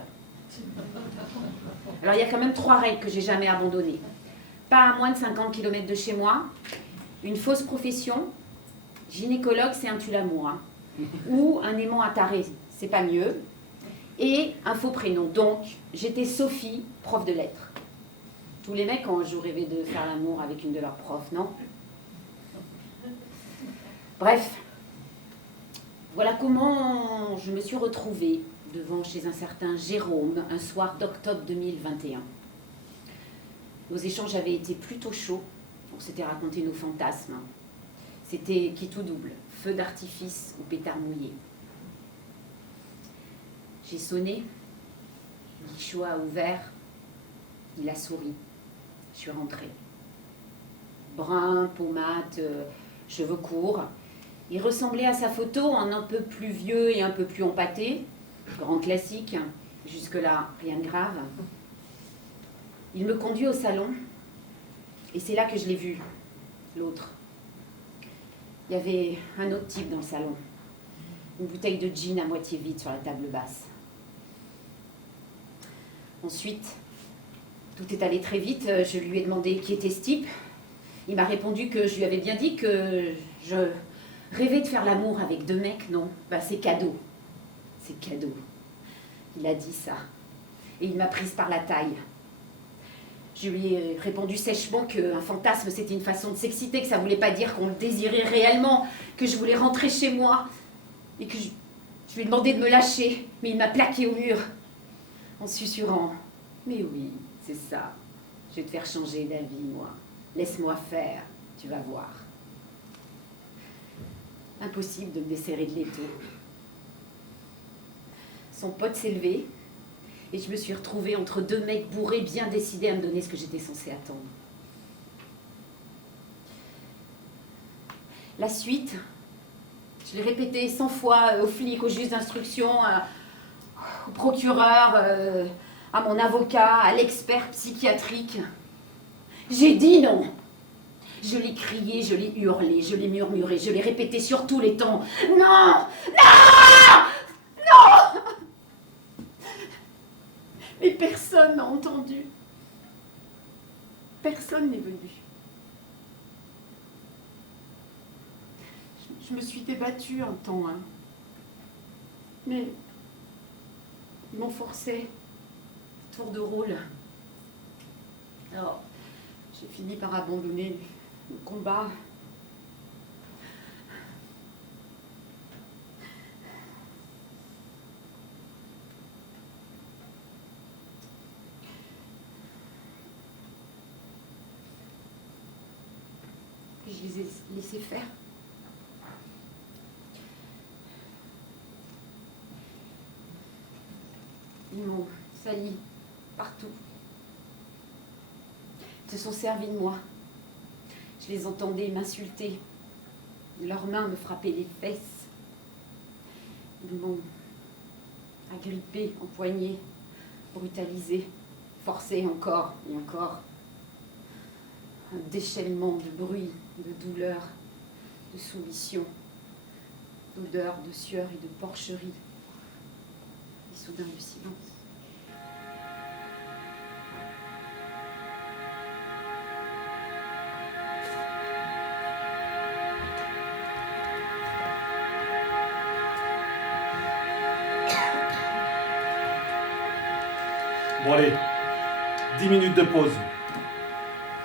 Alors il y a quand même 3 règles que j'ai jamais abandonnées. Pas à moins de 50 km de chez moi, une fausse profession, gynécologue c'est un tue-l'amour, hein. Ou un aimant attaré, c'est pas mieux, et un faux prénom. Donc j'étais Sophie, prof de lettres. Tous les mecs ont un jour rêvé de faire l'amour avec une de leurs profs, non? Bref, voilà comment je me suis retrouvée devant chez un certain Jérôme un soir d'octobre 2021. Nos échanges avaient été plutôt chauds, on s'était raconté nos fantasmes. C'était qui tout double, feu d'artifice ou pétard mouillé. J'ai sonné, Guichot a ouvert, il a souri. Je suis rentrée. Brun, peau mate, cheveux courts. Il ressemblait à sa photo en un peu plus vieux et un peu plus empâté. Grand classique. Jusque-là, rien de grave. Il me conduit au salon. Et c'est là que je l'ai vu, l'autre. Il y avait un autre type dans le salon. Une bouteille de gin à moitié vide sur la table basse. Ensuite, tout est allé très vite. Je lui ai demandé qui était ce type. Il m'a répondu que je lui avais bien dit que je rêvais de faire l'amour avec 2 mecs. Non, c'est cadeau. C'est cadeau. Il a dit ça. Et il m'a prise par la taille. Je lui ai répondu sèchement qu'un fantasme c'était une façon de s'exciter, que ça voulait pas dire qu'on le désirait réellement, que je voulais rentrer chez moi. Et que je lui ai demandé de me lâcher. Mais il m'a plaqué au mur. En susurrant. Mais oui. C'est ça. Je vais te faire changer d'avis, moi. Laisse-moi faire, tu vas voir. Impossible de me desserrer de l'étau. Son pote s'est levé et je me suis retrouvée entre 2 mecs bourrés bien décidés à me donner ce que j'étais censée attendre. La suite, je l'ai répété 100 fois aux flics, au juge d'instruction, au procureur, à mon avocat, à l'expert psychiatrique. J'ai dit non. Je l'ai crié, je l'ai hurlé, je l'ai murmuré, je l'ai répété sur tous les tons. Non! Non! Non! Mais personne n'a entendu. Personne n'est venu. Je me suis débattue un temps, hein. Mais ils m'ont forcé. Tour de rôle. Alors, j'ai fini par abandonner le combat. Je les ai laissés faire. Ils m'ont sali partout. Ils se sont servis de moi. Je les entendais m'insulter. Leurs mains me frappaient les fesses. Ils m'ont agrippé, empoigné, brutalisé, forcé encore et encore. Un déchaînement de bruit, de douleur, de soumission, d'odeur, de sueur et de porcherie. Et soudain le silence. Bon allez, 10 minutes de pause.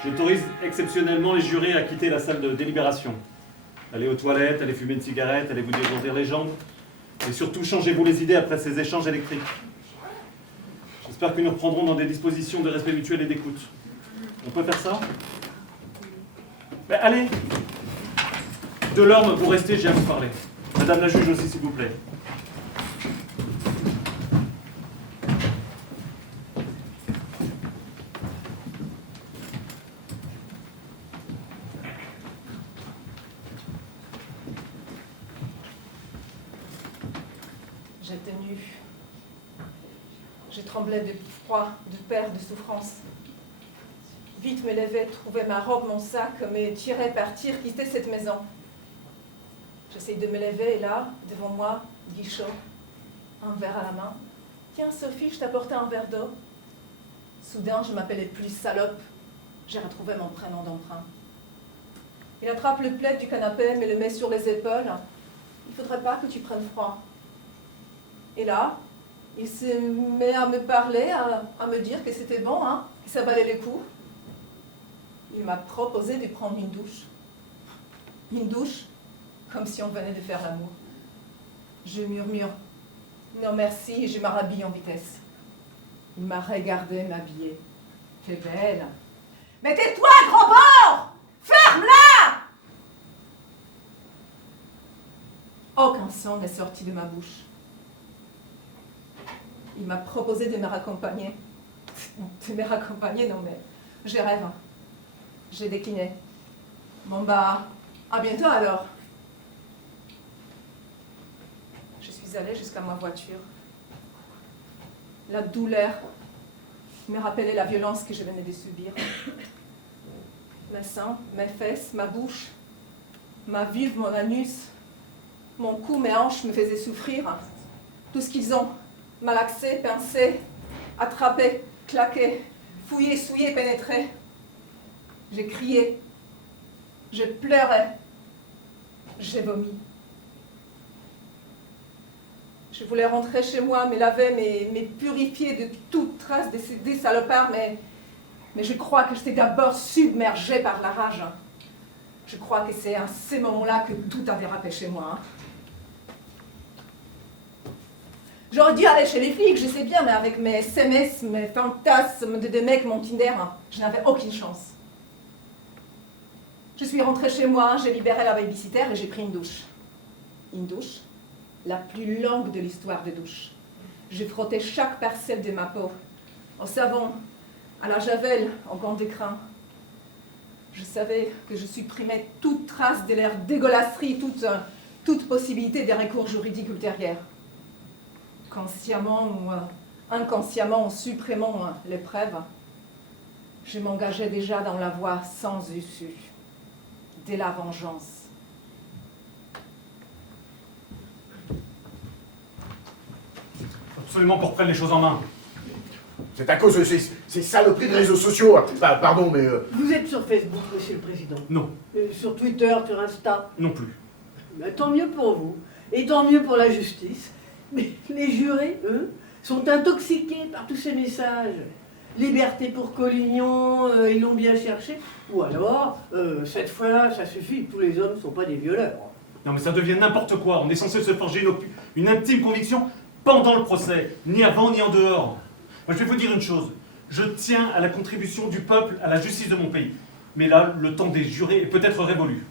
J'autorise exceptionnellement les jurés à quitter la salle de délibération. Allez aux toilettes, allez fumer une cigarette, allez vous dégonfler les jambes. Et surtout, changez-vous les idées après ces échanges électriques. J'espère que nous reprendrons dans des dispositions de respect mutuel et d'écoute. On peut faire ça? Ben, allez! Delorme, vous restez, j'ai à vous parler. Madame la juge aussi, s'il vous plaît. J'ai tenu. Je tremblais de froid, de peur, de souffrance. Vite me levai, trouvai ma robe, mon sac, me tirai partir, quitter cette maison. J'essaye de me lever et là, devant moi, Guichot, un verre à la main. Tiens, Sophie, je t'apportais un verre d'eau. Soudain, je m'appelais plus salope. J'ai retrouvé mon prénom d'emprunt. Il attrape le plaid du canapé, me le met sur les épaules. Il faudrait pas que tu prennes froid. Et là, il se met à me parler, à me dire que c'était bon, hein, que ça valait le coup. Il m'a proposé de prendre une douche. Une douche, comme si on venait de faire l'amour. Je murmure « Non merci » et je m'habille en vitesse. Il m'a regardé m'habiller. « T'es belle !»« Mais tais-toi, gros porc ! Ferme-la !» Aucun son n'est sorti de ma bouche. Il m'a proposé de me raccompagner. De me raccompagner, non mais je rêve. J'ai décliné. Bon bah, à bientôt alors. Je suis allée jusqu'à ma voiture. La douleur me rappelait la violence que je venais de subir. Mes seins, mes fesses, ma bouche, ma vulve, mon anus, mon cou, mes hanches me faisaient souffrir. Tout ce qu'ils ont. Malaxé, pincé, attrapé, claqué, fouillé, souillé, pénétré. J'ai crié, je pleurais, j'ai vomi. Je voulais rentrer chez moi, me laver, me purifier de toute trace de ces salopards, mais je crois que j'étais d'abord submergée par la rage. Je crois que c'est à ces moments-là que tout a dérapé chez moi. Hein. J'aurais dû aller chez les flics, je sais bien, mais avec mes SMS, mes fantasmes de mecs, mon Tinder, je n'avais aucune chance. Je suis rentrée chez moi, j'ai libéré la babysitter et j'ai pris une douche. Une douche, la plus longue de l'histoire des douches. J'ai frotté chaque parcelle de ma peau, au savon, à la javel, au gant d'écrin. Je savais que je supprimais toute trace de leur dégueulasserie, toute possibilité de recours juridique ultérieur. Consciemment ou inconsciemment, en supprimant l'épreuve, je m'engageais déjà dans la voie sans issue, de la vengeance. Absolument qu'on reprenne les choses en main. C'est à cause de ces saloperies de réseaux sociaux. Bah, pardon, mais... Vous êtes sur Facebook, monsieur le président? Non. Sur Twitter, sur Insta? Non plus. Ben, tant mieux pour vous. Et tant mieux pour la justice. Mais les jurés, eux, sont intoxiqués par tous ces messages. Liberté pour Collignon, ils l'ont bien cherché. Ou alors, cette fois, ça suffit, tous les hommes ne sont pas des violeurs. Non mais ça devient n'importe quoi. On est censé se forger une intime conviction pendant le procès, ni avant ni en dehors. Moi je vais vous dire une chose. Je tiens à la contribution du peuple à la justice de mon pays. Mais là, le temps des jurés est peut-être révolu.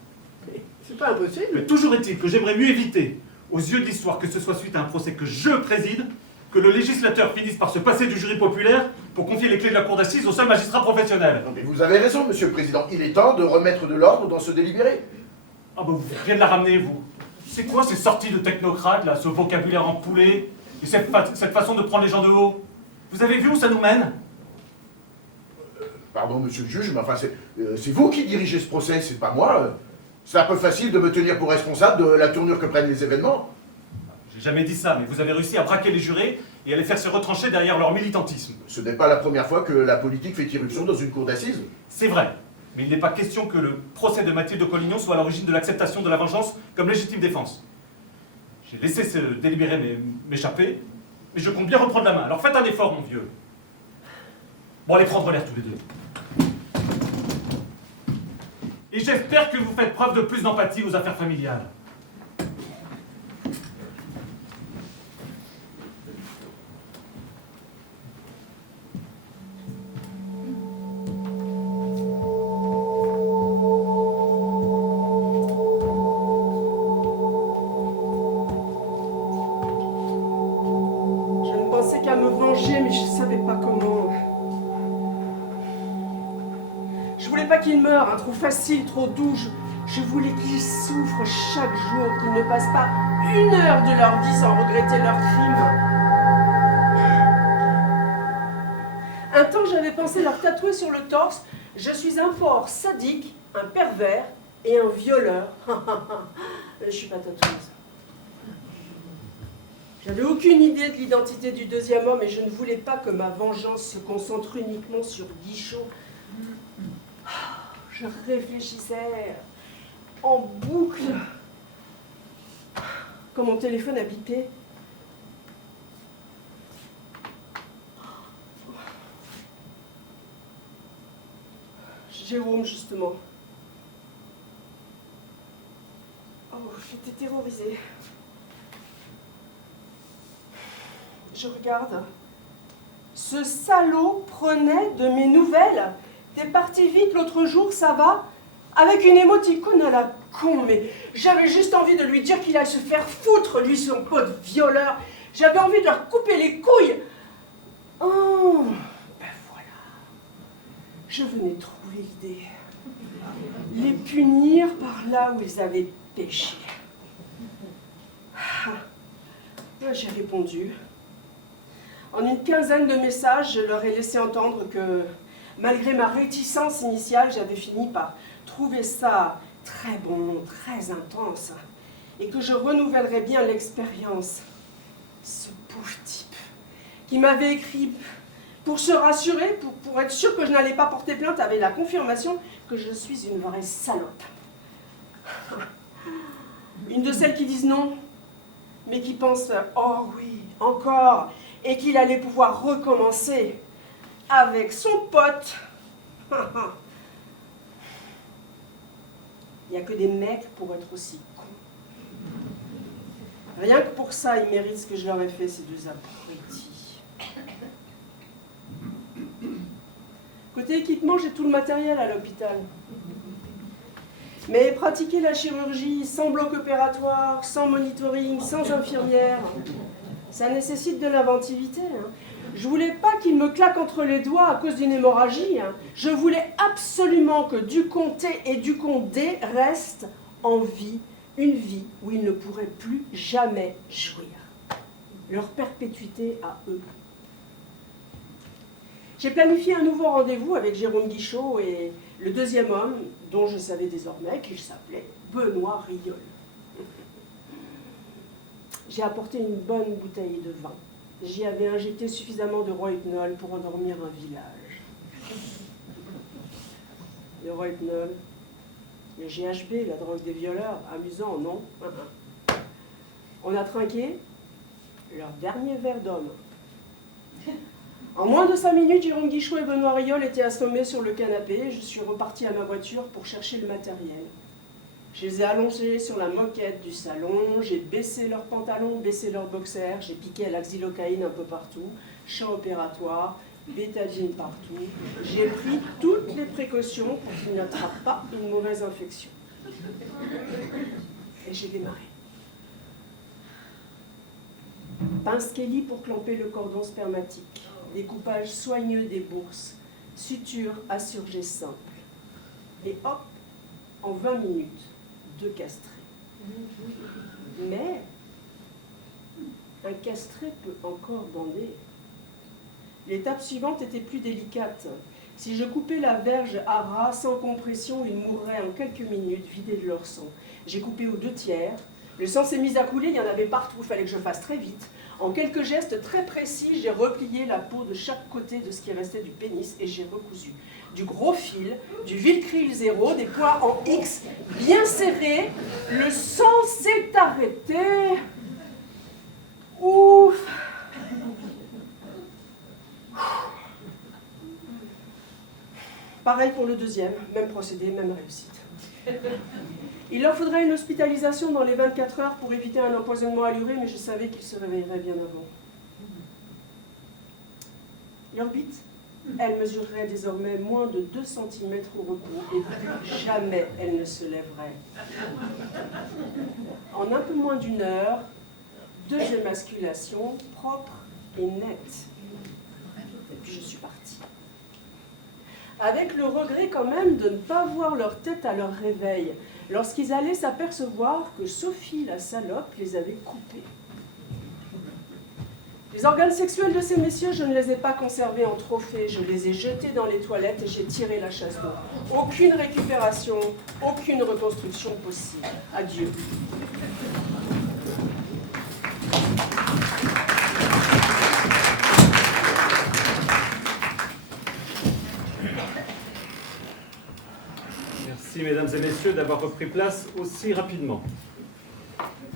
Mais c'est pas impossible. Mais toujours est-il que j'aimerais mieux éviter, aux yeux de l'histoire, que ce soit suite à un procès que je préside, que le législateur finisse par se passer du jury populaire pour confier les clés de la cour d'assises au seul magistrat professionnel. Non, mais vous avez raison, monsieur le président. Il est temps de remettre de l'ordre dans ce délibéré. Ah bah vous faites rien de la ramener, vous. C'est quoi ces sorties de technocrates, là, ce vocabulaire empoulé, et cette façon de prendre les gens de haut? Vous avez vu où ça nous mène? Pardon, monsieur le juge, mais enfin, c'est vous qui dirigez ce procès, c'est pas moi. C'est un peu facile de me tenir pour responsable de la tournure que prennent les événements. J'ai jamais dit ça, mais vous avez réussi à braquer les jurés et à les faire se retrancher derrière leur militantisme. Ce n'est pas la première fois que la politique fait irruption dans une cour d'assises. C'est vrai, mais il n'est pas question que le procès de Mathilde de Collignon soit à l'origine de l'acceptation de la vengeance comme légitime défense. J'ai laissé ce délibéré m'échapper, mais je compte bien reprendre la main. Alors faites un effort, mon vieux. Bon, allez prendre l'air tous les deux. Et j'espère que vous faites preuve de plus d'empathie aux affaires familiales. Je ne pensais qu'à me venger, mais je ne savais pas comment. Je voulais pas qu'il meure, trop facile, trop doux. Je voulais qu'ils souffrent chaque jour, qu'ils ne passent pas 1 heure de leur vie sans regretter leur crime. Un temps, j'avais pensé leur tatouer sur le torse « Je suis un porc sadique, un pervers et un violeur. » Je suis pas tatoueuse. J'avais aucune idée de l'identité du deuxième homme et je ne voulais pas que ma vengeance se concentre uniquement sur Guichot. Je réfléchissais en boucle quand mon téléphone a bipé. Jérôme, justement. Oh, j'étais terrorisée. Je regarde. Ce salaud prenait de mes nouvelles. T'es parti vite l'autre jour, ça va? Avec une émoticône à la con, mais j'avais juste envie de lui dire qu'il allait se faire foutre, lui, son pote violeur. J'avais envie de leur couper les couilles. Oh, ben voilà. Je venais de trouver l'idée. Les punir par là où ils avaient péché. J'ai répondu. En une quinzaine de messages, je leur ai laissé entendre que, malgré ma réticence initiale, j'avais fini par trouver ça très bon, très intense, et que je renouvellerais bien l'expérience. Ce pauvre type qui m'avait écrit pour se rassurer, pour être sûr que je n'allais pas porter plainte, avait la confirmation que je suis une vraie salope. Une de celles qui disent non, mais qui pensent « Oh oui, encore !» et qu'il allait pouvoir recommencer avec son pote. Il n'y a que des mecs pour être aussi cons. Rien que pour ça, ils méritent ce que je leur ai fait, ces deux abrutis. Côté équipement, j'ai tout le matériel à l'hôpital. Mais pratiquer la chirurgie sans bloc opératoire, sans monitoring, sans infirmière, ça nécessite de l'inventivité. Je voulais pas qu'il me claque entre les doigts à cause d'une hémorragie. Je voulais absolument que Ducomté et Ducondé restent en vie, une vie où ils ne pourraient plus jamais jouir. Leur perpétuité à eux. J'ai planifié un nouveau rendez-vous avec Jérôme Guichot et le deuxième homme, dont je savais désormais qu'il s'appelait Benoît Riolle. J'ai apporté une bonne bouteille de vin. J'y avais injecté suffisamment de rohypnol pour endormir un village. Le rohypnol, le GHB, la drogue des violeurs, amusant, non? On a trinqué leur dernier verre d'homme. En moins de 5 minutes, Jérôme Guichot et Benoît Riolle étaient assommés sur le canapé. Je suis repartie à ma voiture pour chercher le matériel. Je les ai allongés sur la moquette du salon, j'ai baissé leurs pantalons, baissé leurs boxers, j'ai piqué à la xylocaïne un peu partout, champ opératoire, bétadine partout. J'ai pris toutes les précautions pour qu'ils n'attrapent pas une mauvaise infection. Et j'ai démarré. pince Kelly pour clamper le cordon spermatique, découpage soigneux des bourses, suture à surjet simple. Et hop, en 20 minutes, 2 castrés. Mais un castré peut encore bander. L'étape suivante était plus délicate. Si je coupais la verge à ras, sans compression, ils mourraient en quelques minutes, vidés de leur sang. J'ai coupé aux 2/3. Le sang s'est mis à couler, il y en avait partout, il fallait que je fasse très vite. En quelques gestes très précis, j'ai replié la peau de chaque côté de ce qui restait du pénis et j'ai recousu. Du gros fil, du Velcryl 0, des points en X bien serrés. Le sang s'est arrêté. Ouf. Pareil pour le deuxième, même procédé, même réussite. Il leur faudrait une hospitalisation dans les 24 heures pour éviter un empoisonnement à l'urée, mais je savais qu'ils se réveilleraient bien avant. Leur bite, elle mesurerait désormais moins de 2 cm au repos et plus jamais elle ne se lèverait. En un peu moins d'1 heure, 2 émasculations propres et nettes. Et puis je suis partie. Avec le regret quand même de ne pas voir leur tête à leur réveil, lorsqu'ils allaient s'apercevoir que Sophie, la salope, les avait coupés. Les organes sexuels de ces messieurs, je ne les ai pas conservés en trophée, je les ai jetés dans les toilettes et j'ai tiré la chasse d'eau. Aucune récupération, aucune reconstruction possible. Adieu. Merci, mesdames et messieurs, d'avoir repris place aussi rapidement.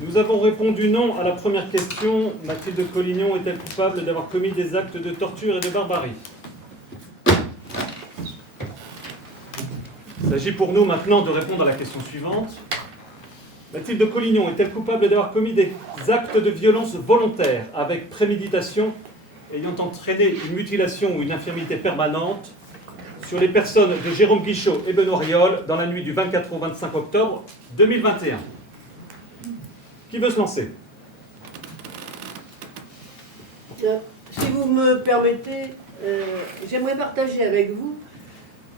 Nous avons répondu non à la première question. Mathilde Collignon est-elle coupable d'avoir commis des actes de torture et de barbarie? Il s'agit pour nous maintenant de répondre à la question suivante. Mathilde Collignon est-elle coupable d'avoir commis des actes de violence volontaire avec préméditation ayant entraîné une mutilation ou une infirmité permanente sur les personnes de Jérôme Guichot et Benoît Riol dans la nuit du 24 au 25 octobre 2021. Qui veut se lancer? Si vous me permettez, j'aimerais partager avec vous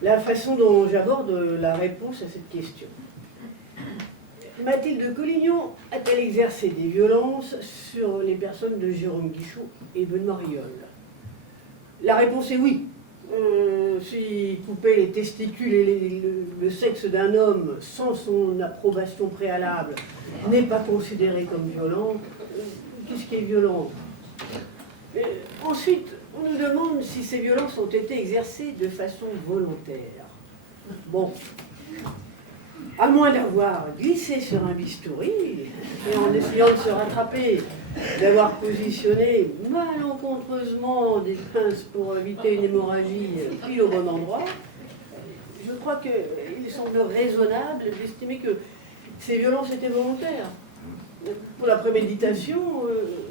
la façon dont j'aborde la réponse à cette question. Mathilde Collignon a-t-elle exercé des violences sur les personnes de Jérôme Guichot et Benoît Riol? La réponse est oui. Si couper les testicules et le sexe d'un homme sans son approbation préalable n'est pas considéré comme violent, qu'est-ce qui est violent? Ensuite, on nous demande si ces violences ont été exercées de façon volontaire. Bon, à moins d'avoir glissé sur un bistouri et en essayant de se rattraper, d'avoir positionné malencontreusement des pinces pour éviter une hémorragie pile au bon endroit, je crois qu'il semble raisonnable d'estimer que ces violences étaient volontaires. Pour la préméditation,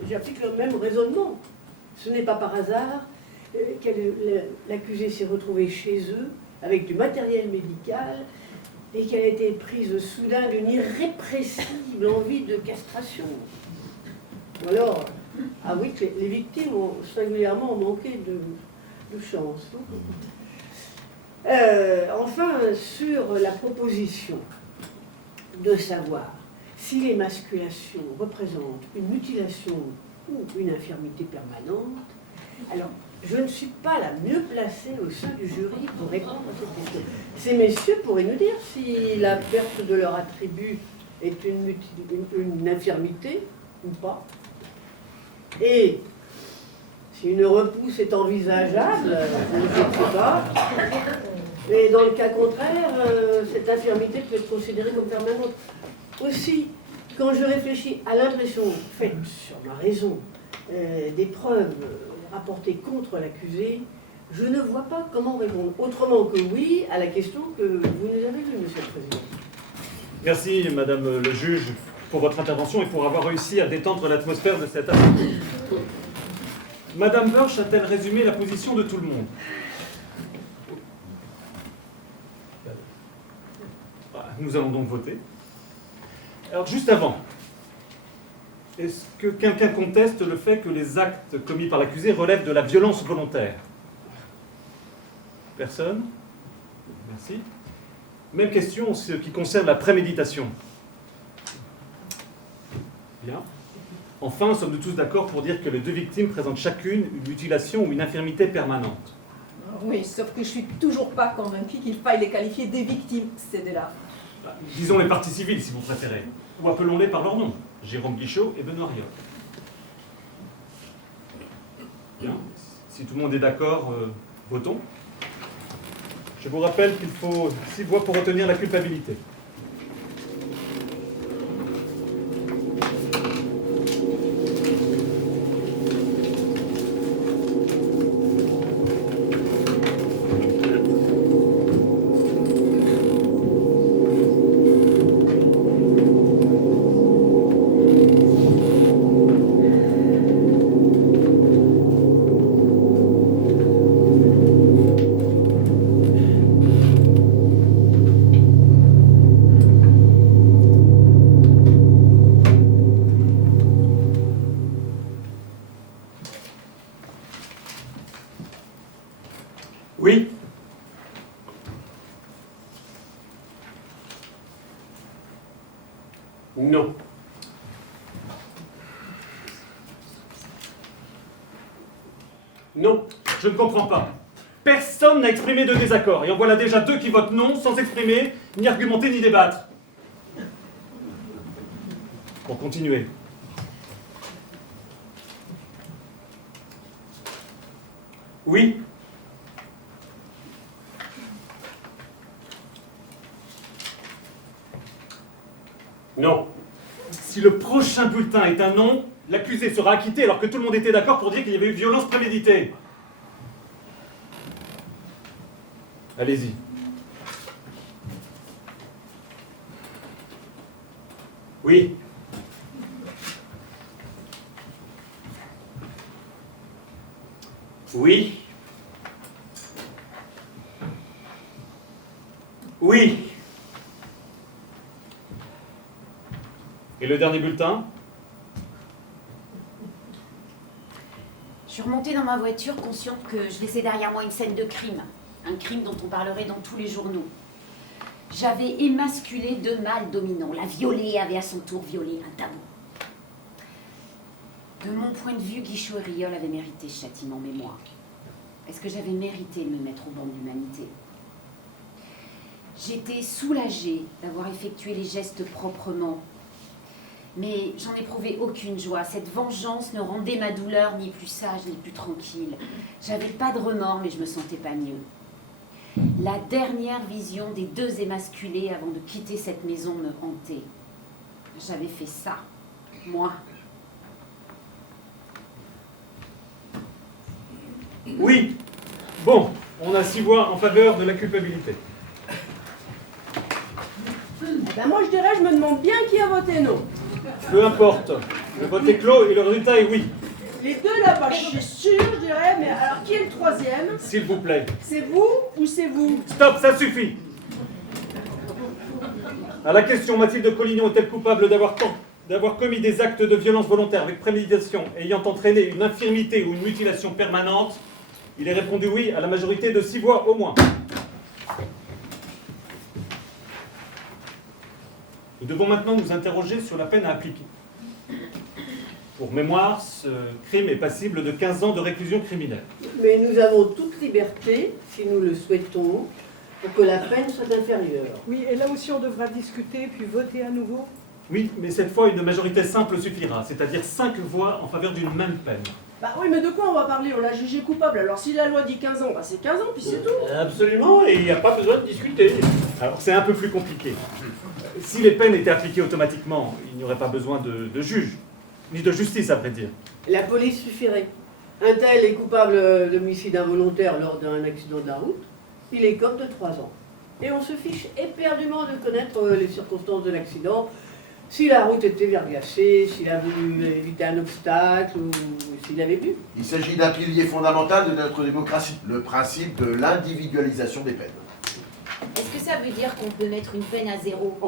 j'applique le même raisonnement. Ce n'est pas par hasard que l'accusé s'est retrouvé chez eux avec du matériel médical et qu'elle a été prise soudain d'une irrépressible envie de castration. Ou alors, avouez que les victimes ont singulièrement manqué de chance. Enfin, sur la proposition de savoir si l'émasculation représente une mutilation ou une infirmité permanente, alors je ne suis pas la mieux placée au sein du jury pour répondre à cette question. Ces messieurs pourraient nous dire si la perte de leur attribut est une infirmité ou pas. Et si une repousse est envisageable, je ne sais pas. Et dans le cas contraire, cette infirmité peut être considérée comme permanente. Aussi, quand je réfléchis à l'impression faite sur ma raison des preuves rapportées contre l'accusé, je ne vois pas comment répondre autrement que oui à la question que vous nous avez vue, Monsieur le Président. Merci, Madame le juge, pour votre intervention et pour avoir réussi à détendre l'atmosphère de cette affaire. Madame Burch a-t-elle résumé la position de tout le monde? Nous allons donc voter. Alors, juste avant, Est-ce que quelqu'un conteste le fait que les actes commis par l'accusé relèvent de la violence volontaire? Personne? Merci. Même question en ce qui concerne la préméditation. Bien. Enfin, sommes-nous tous d'accord pour dire que les deux victimes présentent chacune une mutilation ou une infirmité permanente? Oui, sauf que je suis toujours pas convaincue qu'il faille les qualifier des victimes, ces deux-là. Disons les parties civiles, si vous préférez. Ou appelons-les par leur nom. Jérôme Guichot et Benoît Riol. Bien. Si tout le monde est d'accord, votons. Je vous rappelle qu'il faut 6 voix pour retenir la culpabilité. Oui. Non. Non. Je ne comprends pas. Personne n'a exprimé de désaccord. Et en voilà déjà 2 qui votent non, sans exprimer, ni argumenter, ni débattre. Pour continuer. Oui. Non. Si le prochain bulletin est un non, l'accusé sera acquitté alors que tout le monde était d'accord pour dire qu'il y avait eu violence préméditée. Allez-y. Oui. Oui. Oui. Et le dernier bulletin? Je suis remontée dans ma voiture consciente que je laissais derrière moi une scène de crime. Un crime dont on parlerait dans tous les journaux. J'avais émasculé 2 mâles dominants. La violée avait à son tour violé un tabou. De mon point de vue, Guichot et Riol avaient mérité ce châtiment, mais moi, est-ce que j'avais mérité de me mettre au banc de l'humanité? J'étais soulagée d'avoir effectué les gestes proprement. Mais j'en éprouvais aucune joie. Cette vengeance ne rendait ma douleur ni plus sage, ni plus tranquille. J'avais pas de remords, mais je me sentais pas mieux. La dernière vision des 2 émasculés avant de quitter cette maison me hantait. J'avais fait ça, moi. Oui. Bon, on a 6 voix en faveur de la culpabilité. Ben moi je dirais, je me demande bien qui a voté non. Peu importe. Le vote est clos et le résultat est oui. Les 2 là-bas, je suis sûre, je dirais, mais alors qui est le 3e? S'il vous plaît. C'est vous ou c'est vous? Stop, ça suffit. À la question, Mathilde Collignon est-elle coupable d'avoir commis des actes de violence volontaire avec préméditation ayant entraîné une infirmité ou une mutilation permanente? Il est répondu oui à la majorité de 6 voix au moins. Nous devons maintenant nous interroger sur la peine à appliquer. Pour mémoire, ce crime est passible de 15 ans de réclusion criminelle. Mais nous avons toute liberté, si nous le souhaitons, pour que la peine soit inférieure. Oui, et là aussi on devra discuter puis voter à nouveau. Oui, mais cette fois, une majorité simple suffira, c'est-à-dire 5 voix en faveur d'une même peine. Bah oui, mais de quoi on va parler? On l'a jugé coupable. Alors si la loi dit 15 ans, bah c'est 15 ans, puis c'est tout. Absolument, et il n'y a pas besoin de discuter. Alors c'est un peu plus compliqué. Si les peines étaient appliquées automatiquement, il n'y aurait pas besoin de juge, ni de justice à vrai dire. La police suffirait. Un tel est coupable d'homicide involontaire lors d'un accident de la route. Il écope de 3 ans. Et on se fiche éperdument de connaître les circonstances de l'accident. Si la route était verglacée, s'il a voulu éviter un obstacle ou s'il avait bu. Il s'agit d'un pilier fondamental de notre démocratie, le principe de l'individualisation des peines. Est-ce que ça veut dire qu'on peut mettre une peine à 0?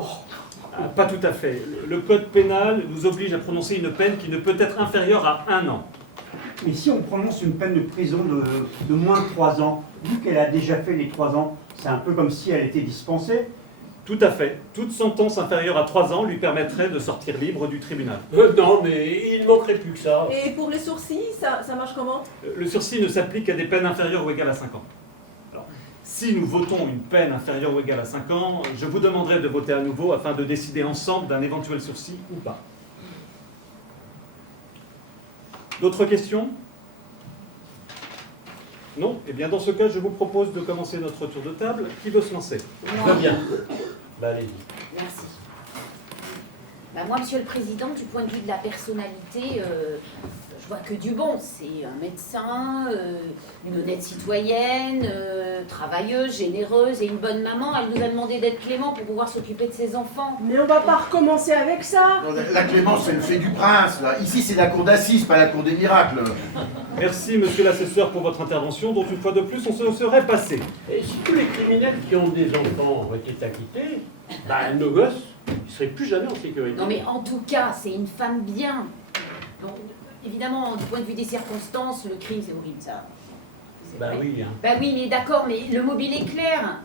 Pas tout à fait. Le code pénal nous oblige à prononcer une peine qui ne peut être inférieure à 1 an. Mais si on prononce une peine de prison de moins de 3 ans, vu qu'elle a déjà fait les 3 ans, c'est un peu comme si elle était dispensée. Tout à fait. Toute sentence inférieure à 3 ans lui permettrait de sortir libre du tribunal. Non, mais il ne manquerait plus que ça. Et pour les sourcils, ça marche comment? Le sursis ne s'applique qu'à des peines inférieures ou égales à 5 ans. Alors, si nous votons une peine inférieure ou égale à 5 ans, je vous demanderai de voter à nouveau afin de décider ensemble d'un éventuel sursis ou pas. D'autres questions? Non? Eh bien, dans ce cas, je vous propose de commencer notre tour de table. Qui veut se lancer? Très bien. Bah, allez-y. Merci. Bah, moi, Monsieur le Président, du point de vue de la personnalité, je vois que du bon. C'est un médecin, une honnête citoyenne, travailleuse, généreuse et une bonne maman. Elle nous a demandé d'être clément pour pouvoir s'occuper de ses enfants. Mais on va pas recommencer avec ça. Non, la clémence, c'est le fait du prince. Là. Ici, c'est la cour d'assises, pas la cour des miracles. Merci, monsieur l'assesseur, pour votre intervention, dont une fois de plus, on se serait passé. Et si tous les criminels qui ont des enfants ont été acquittés, bah, nos gosses, ils seraient plus jamais en sécurité. Non mais en tout cas, c'est une femme bien. Donc, évidemment, du point de vue des circonstances, le crime, c'est horrible, ça. C'est Bah vrai. oui, hein. Bah oui, mais d'accord, mais le mobile est clair.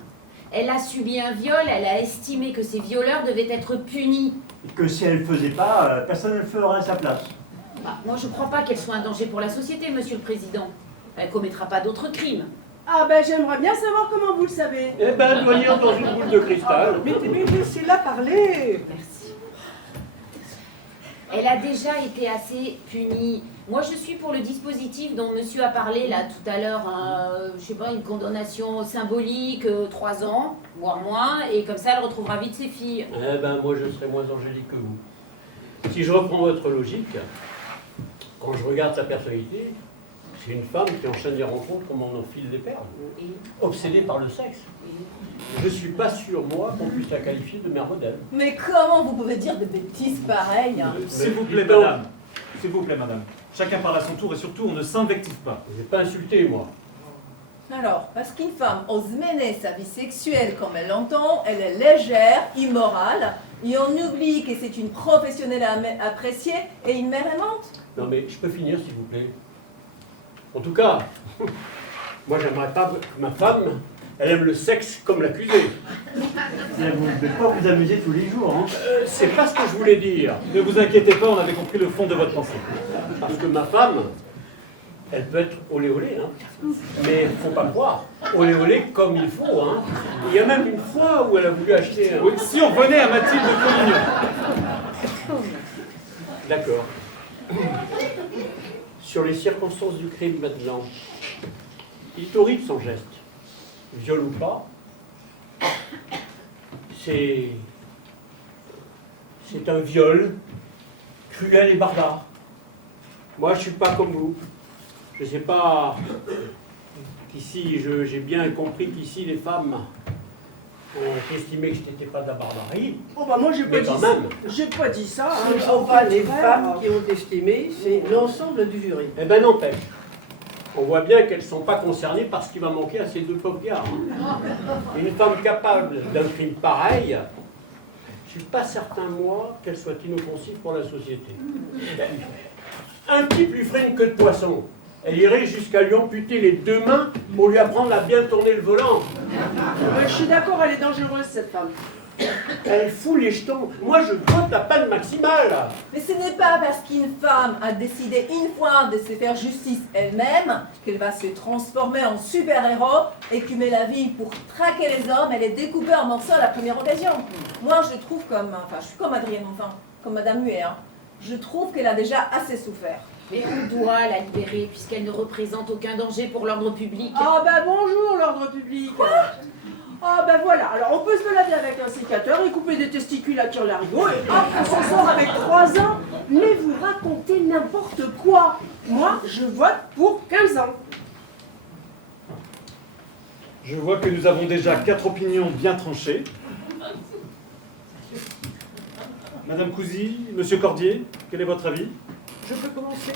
Elle a subi un viol, elle a estimé que ses violeurs devaient être punis. Et que si elle ne le faisait pas, personne ne le ferait à sa place. Bah, moi, je crois pas qu'elle soit un danger pour la société, Monsieur le Président. Elle commettra pas d'autres crimes. Ah ben j'aimerais bien savoir comment vous le savez. Eh ben, voyons dans une boule de cristal. Mais laissez-la parler. Merci. Elle a déjà été assez punie. Moi, je suis pour le dispositif dont monsieur a parlé là tout à l'heure, je sais pas, une condamnation symbolique, 3 ans, voire moins, et comme ça, elle retrouvera vite ses filles. Eh ben, moi, je serais moins angélique que vous. Si je reprends votre logique, quand je regarde sa personnalité, c'est une femme qui enchaîne les rencontres comme on enfile des perles, Et- obsédée par le sexe. et- Je suis pas sûr, moi, qu'on puisse la qualifier de mère modèle. Mais comment vous pouvez dire des bêtises pareilles? S'il vous plaît, dites donc. madame. S'il vous plaît, madame. Chacun parle à son tour et surtout, on ne s'invective pas. Je n'ai pas insulté, moi. Alors, parce qu'une femme ose mener sa vie sexuelle comme elle l'entend, elle est légère, immorale, et on oublie que c'est une professionnelle appréciée et une mère aimante. Non, mais je peux finir, s'il vous plaît. En tout cas, moi, j'aimerais pas que ma femme, elle aime le sexe comme l'accusé. Vous ne devez pas vous amuser tous les jours. Hein. C'est pas ce que je voulais dire. Ne vous inquiétez pas, on avait compris le fond de votre pensée. Parce que ma femme, elle peut être olé olé, hein. Mais faut pas croire. Olé olé comme il faut, hein. Il y a même une fois où elle a voulu acheter un... Oui, si on venait à Mathilde Collignon. D'accord. Sur les circonstances du crime maintenant, il est horrible son geste. Viol ou pas, c'est un viol cruel et barbare. Moi, je suis pas comme vous. Je sais pas qu'ici, j'ai bien compris qu'ici, les femmes ont estimé que ce n'était pas de la barbarie. Oh bah moi j'ai pas Mais dit quand ça. même. J'ai pas dit ça. Ce ne sont pas les femmes qui ont estimé, c'est l'ensemble du jury. Eh ben n'empêche, on voit bien qu'elles ne sont pas concernées par ce qui va manquer à ces deux pauvres gars. Hein. Une femme capable d'un crime pareil, je ne suis pas certain, moi, qu'elle soit inoffensive pour la société. Un type lui ferait une queue de poisson. Elle irait jusqu'à lui amputer les 2 mains pour lui apprendre à bien tourner le volant. Je suis d'accord, elle est dangereuse cette femme. Elle fout les jetons. Moi, je vote la peine maximale. Mais ce n'est pas parce qu'une femme a décidé une fois de se faire justice elle-même qu'elle va se transformer en super-héros et qu'il met la vie pour traquer les hommes et les découper en morceaux à la première occasion. Moi, je trouve je suis comme Adrienne, enfin, comme Madame Huet, hein. Je trouve qu'elle a déjà assez souffert. Mais on doit la libérer puisqu'elle ne représente aucun danger pour l'ordre public. Ah bah bonjour l'ordre public. Ah bah voilà, alors on peut se balader avec un sécateur et couper des testicules à tire-larigot et hop, on s'en sort avec 3 ans. Mais vous racontez n'importe quoi. Moi, je vote pour 15 ans. Je vois que nous avons déjà 4 opinions bien tranchées. Madame Cousy, Monsieur Cordier, quel est votre avis? Je peux commencer?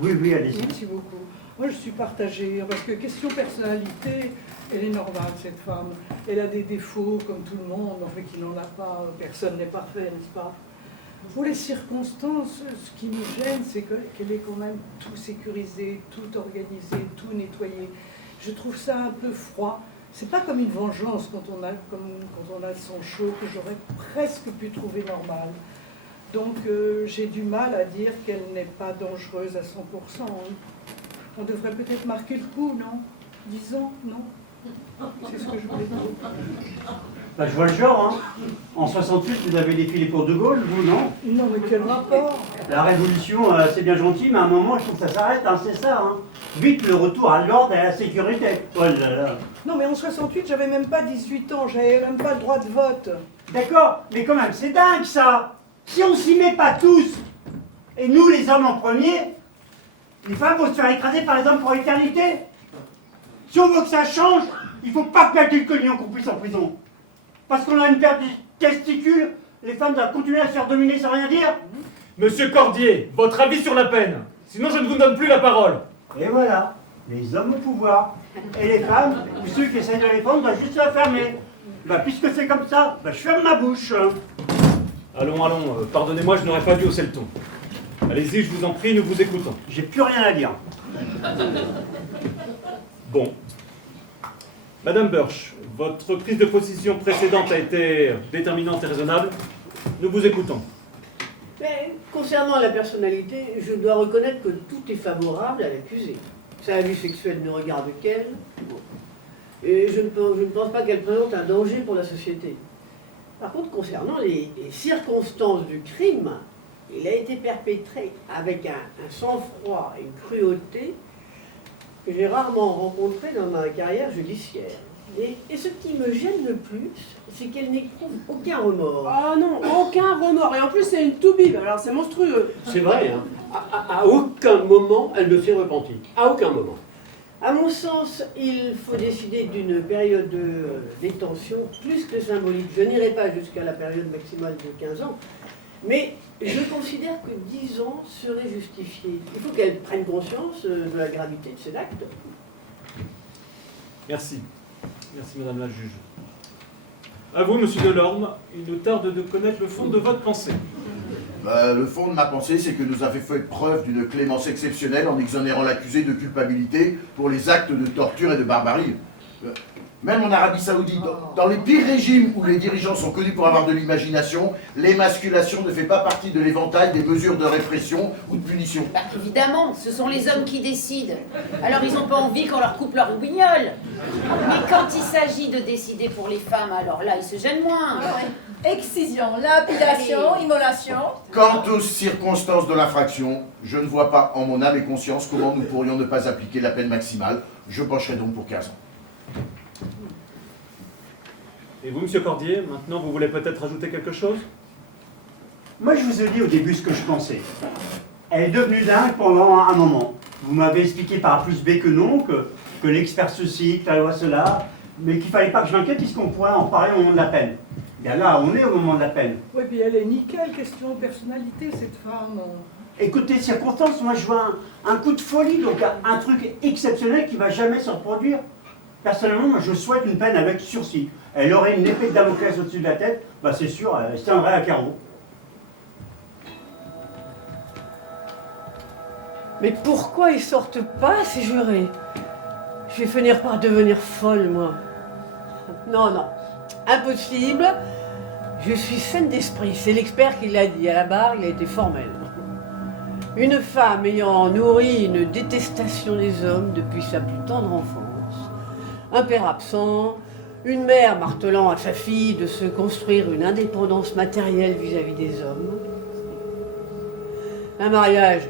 Oui, allez-y. Merci beaucoup. Moi, je suis partagée, parce que question personnalité, elle est normale, cette femme. Elle a des défauts, comme tout le monde, en fait, qui n'en a pas. Personne n'est parfait, n'est-ce pas? Pour les circonstances, ce qui nous gêne, c'est qu'elle est quand même tout sécurisé, tout organisé, tout nettoyé. Je trouve ça un peu froid. C'est pas comme une vengeance quand on a le sang chaud, que j'aurais presque pu trouver normal. Donc j'ai du mal à dire qu'elle n'est pas dangereuse à 100%. Hein. On devrait peut-être marquer le coup, non? 10 ans, non? C'est ce que je voulais dire. Bah, je vois le genre, hein. En 68, vous avez défilé pour De Gaulle, vous, non? Non, mais quel rapport? La révolution, c'est bien gentil, mais à un moment, je trouve que ça s'arrête, hein, c'est ça, hein. Vite, le retour à l'ordre et à la sécurité. Oh là là. Non, mais en 68, j'avais même pas 18 ans, j'avais même pas le droit de vote. D'accord, mais quand même, c'est dingue, ça. Si on s'y met pas tous, et nous, les hommes en premier, les femmes vont se faire écraser par les hommes pour l'éternité. Si on veut que ça change, il faut pas plaquer le collion qu'on puisse en prison. Parce qu'on a une paire de testicules, les femmes doivent continuer à se faire dominer sans rien dire. Monsieur Cordier, votre avis sur la peine? Sinon, je ne vous donne plus la parole. Et voilà, les hommes au pouvoir. Et les femmes, ou ceux qui essayent de les défendre, doivent juste la fermer. Bah, puisque c'est comme ça, bah, je ferme ma bouche. Allons, pardonnez-moi, je n'aurais pas dû hausser le ton. Allez-y, je vous en prie, nous vous écoutons. J'ai plus rien à dire. Bon. Madame Burch, votre prise de position précédente a été déterminante et raisonnable. Nous vous écoutons. Mais concernant la personnalité, je dois reconnaître que tout est favorable à l'accusée. Sa vie sexuelle ne regarde qu'elle. Bon. Et je ne pense pas qu'elle présente un danger pour la société. Par contre, concernant les circonstances du crime, il a été perpétré avec un sang-froid et une cruauté que j'ai rarement rencontré dans ma carrière judiciaire. Et ce qui me gêne le plus, c'est qu'elle n'éprouve aucun remords. Ah non, aucun remords. Et en plus, c'est une toubib, alors c'est monstrueux. C'est vrai, hein. À aucun moment, elle ne s'est repentie. À aucun moment. À mon sens, il faut décider d'une période de détention plus que symbolique. Je n'irai pas jusqu'à la période maximale de 15 ans, mais je considère que 10 ans serait justifié. Il faut qu'elle prenne conscience de la gravité de ses actes. Merci. Merci, Madame la juge. À vous, Monsieur Delorme, il nous tarde de connaître le fond de votre pensée. Le fond de ma pensée, c'est que nous avons fait preuve d'une clémence exceptionnelle en exonérant l'accusé de culpabilité pour les actes de torture et de barbarie. Même en Arabie Saoudite, dans les pires régimes où les dirigeants sont connus pour avoir de l'imagination, l'émasculation ne fait pas partie de l'éventail des mesures de répression ou de punition. Bah, évidemment, ce sont les hommes qui décident. Alors ils n'ont pas envie qu'on leur coupe leur roubignole. Mais quand il s'agit de décider pour les femmes, alors là, ils se gênent moins. Excision, lapidation, immolation. Quant aux circonstances de l'infraction, je ne vois pas en mon âme et conscience comment nous pourrions ne pas appliquer la peine maximale. Je pencherai donc pour 15 ans. Et vous, Monsieur Cordier, maintenant, vous voulez peut-être ajouter quelque chose? Moi, je vous ai dit au début ce que je pensais. Elle est devenue dingue pendant un moment. Vous m'avez expliqué par A plus B que non, que l'expert ceci, que la loi cela, mais qu'il ne fallait pas que je m'inquiète puisqu'on pourrait en parler au moment de la peine. Bien là, on est au moment de la peine. Oui, puis elle est nickel, question de personnalité, cette femme. Écoutez, circonstances, moi je vois un coup de folie, donc un truc exceptionnel qui ne va jamais se reproduire. Personnellement, moi je souhaite une peine avec sursis. Elle aurait une épée de Damoclès au-dessus de la tête, bah c'est sûr, elle se tiendrait à carreau. Mais pourquoi ils sortent pas, ces jurés? Je vais finir par devenir folle, moi. Non, non, impossible. Je suis saine d'esprit, c'est l'expert qui l'a dit. À la barre, il a été formel. Une femme ayant nourri une détestation des hommes depuis sa plus tendre enfance, un père absent, une mère martelant à sa fille de se construire une indépendance matérielle vis-à-vis des hommes, un mariage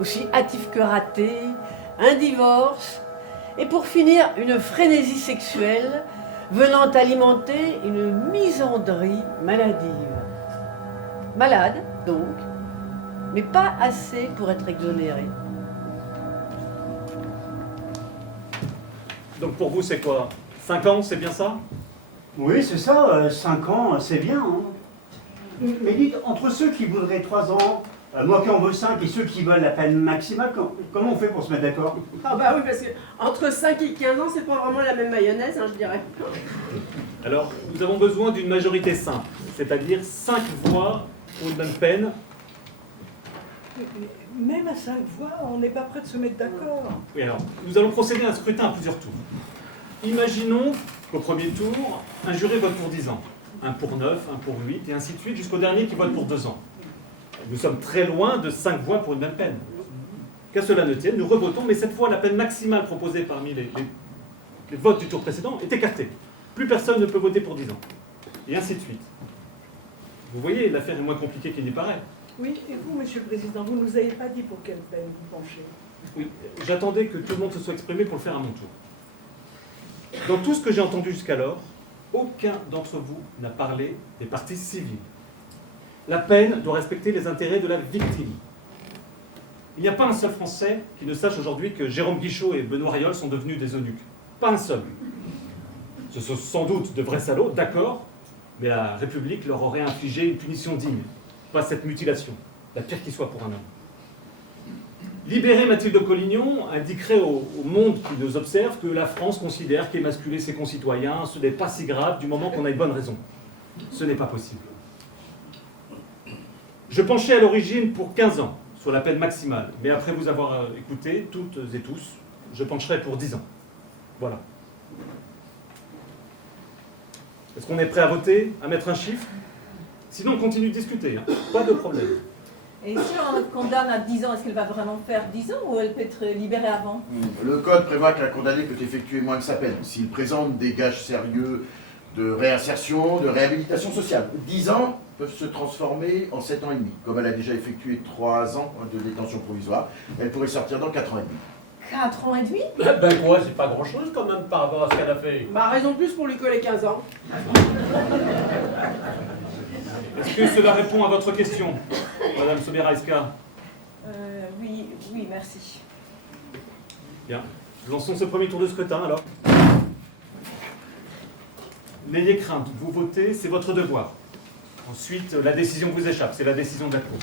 aussi hâtif que raté, un divorce, et pour finir, une frénésie sexuelle venant alimenter une misandrie maladive. Malade, donc, mais pas assez pour être exonérée. Donc pour vous, c'est quoi? 5 ans, c'est bien ça? Oui, c'est ça, 5 ans, c'est bien. Hein. Mais dites, entre ceux qui voudraient 3 ans Moi qui en veux 5 et ceux qui veulent la peine maximale, comment on fait pour se mettre d'accord? Ah bah oui, parce que entre 5 et 15 ans, c'est pas vraiment la même mayonnaise, hein, je dirais. Alors, nous avons besoin d'une majorité simple, c'est-à-dire 5 voix pour une même peine. Même à 5 voix, on n'est pas prêt de se mettre d'accord. Oui, alors, nous allons procéder à un scrutin à plusieurs tours. Imaginons qu'au premier tour, un juré vote pour 10 ans, un pour 9, un pour 8, et ainsi de suite, jusqu'au dernier qui vote pour 2 ans. Nous sommes très loin de 5 voix pour une même peine. Qu'à cela ne tienne, nous revotons, mais cette fois, la peine maximale proposée parmi les votes du tour précédent est écartée. Plus personne ne peut voter pour 10 ans. Et ainsi de suite. Vous voyez, l'affaire est moins compliquée qu'il n'y paraît. Oui, et vous, Monsieur le Président, vous ne nous avez pas dit pour quelle peine vous penchez. Oui, j'attendais que tout le monde se soit exprimé pour le faire à mon tour. Dans tout ce que j'ai entendu jusqu'alors, aucun d'entre vous n'a parlé des parties civiles. La peine doit respecter les intérêts de la victime. Il n'y a pas un seul Français qui ne sache aujourd'hui que Jérôme Guichot et Benoît Rioll sont devenus des eunuques. Pas un seul. Ce sont sans doute de vrais salauds, d'accord, mais la République leur aurait infligé une punition digne. Pas cette mutilation, la pire qui soit pour un homme. Libérer Mathilde Collignon indiquerait au monde qui nous observe que la France considère qu'émasculer ses concitoyens, ce n'est pas si grave du moment qu'on a une bonne raison. Ce n'est pas possible. Je penchais à l'origine pour 15 ans, soit la peine maximale, mais après vous avoir écouté, toutes et tous, je pencherai pour 10 ans. Voilà. Est-ce qu'on est prêt à voter, à mettre un chiffre? Sinon, on continue de discuter, hein. Pas de problème. Et si on la condamne à 10 ans, est-ce qu'elle va vraiment faire 10 ans ou elle peut être libérée avant? Le code prévoit qu'un condamné peut effectuer moins que sa peine s'il présente des gages sérieux de réinsertion, de réhabilitation sociale. 10 ans peuvent se transformer en 7 ans et demi. Comme elle a déjà effectué 3 ans de détention provisoire, elle pourrait sortir dans 4 ans et demi. 4 ans et demi? Ben quoi, c'est pas grand-chose quand même par rapport à ce qu'elle a fait. Bah, raison de plus pour lui coller 15 ans. Est-ce que cela répond à votre question, Madame Sobierajska? Oui, merci. Bien. Lançons ce premier tour de scrutin, alors. N'ayez crainte, vous votez, c'est votre devoir. Ensuite, la décision vous échappe, c'est la décision de la Cour.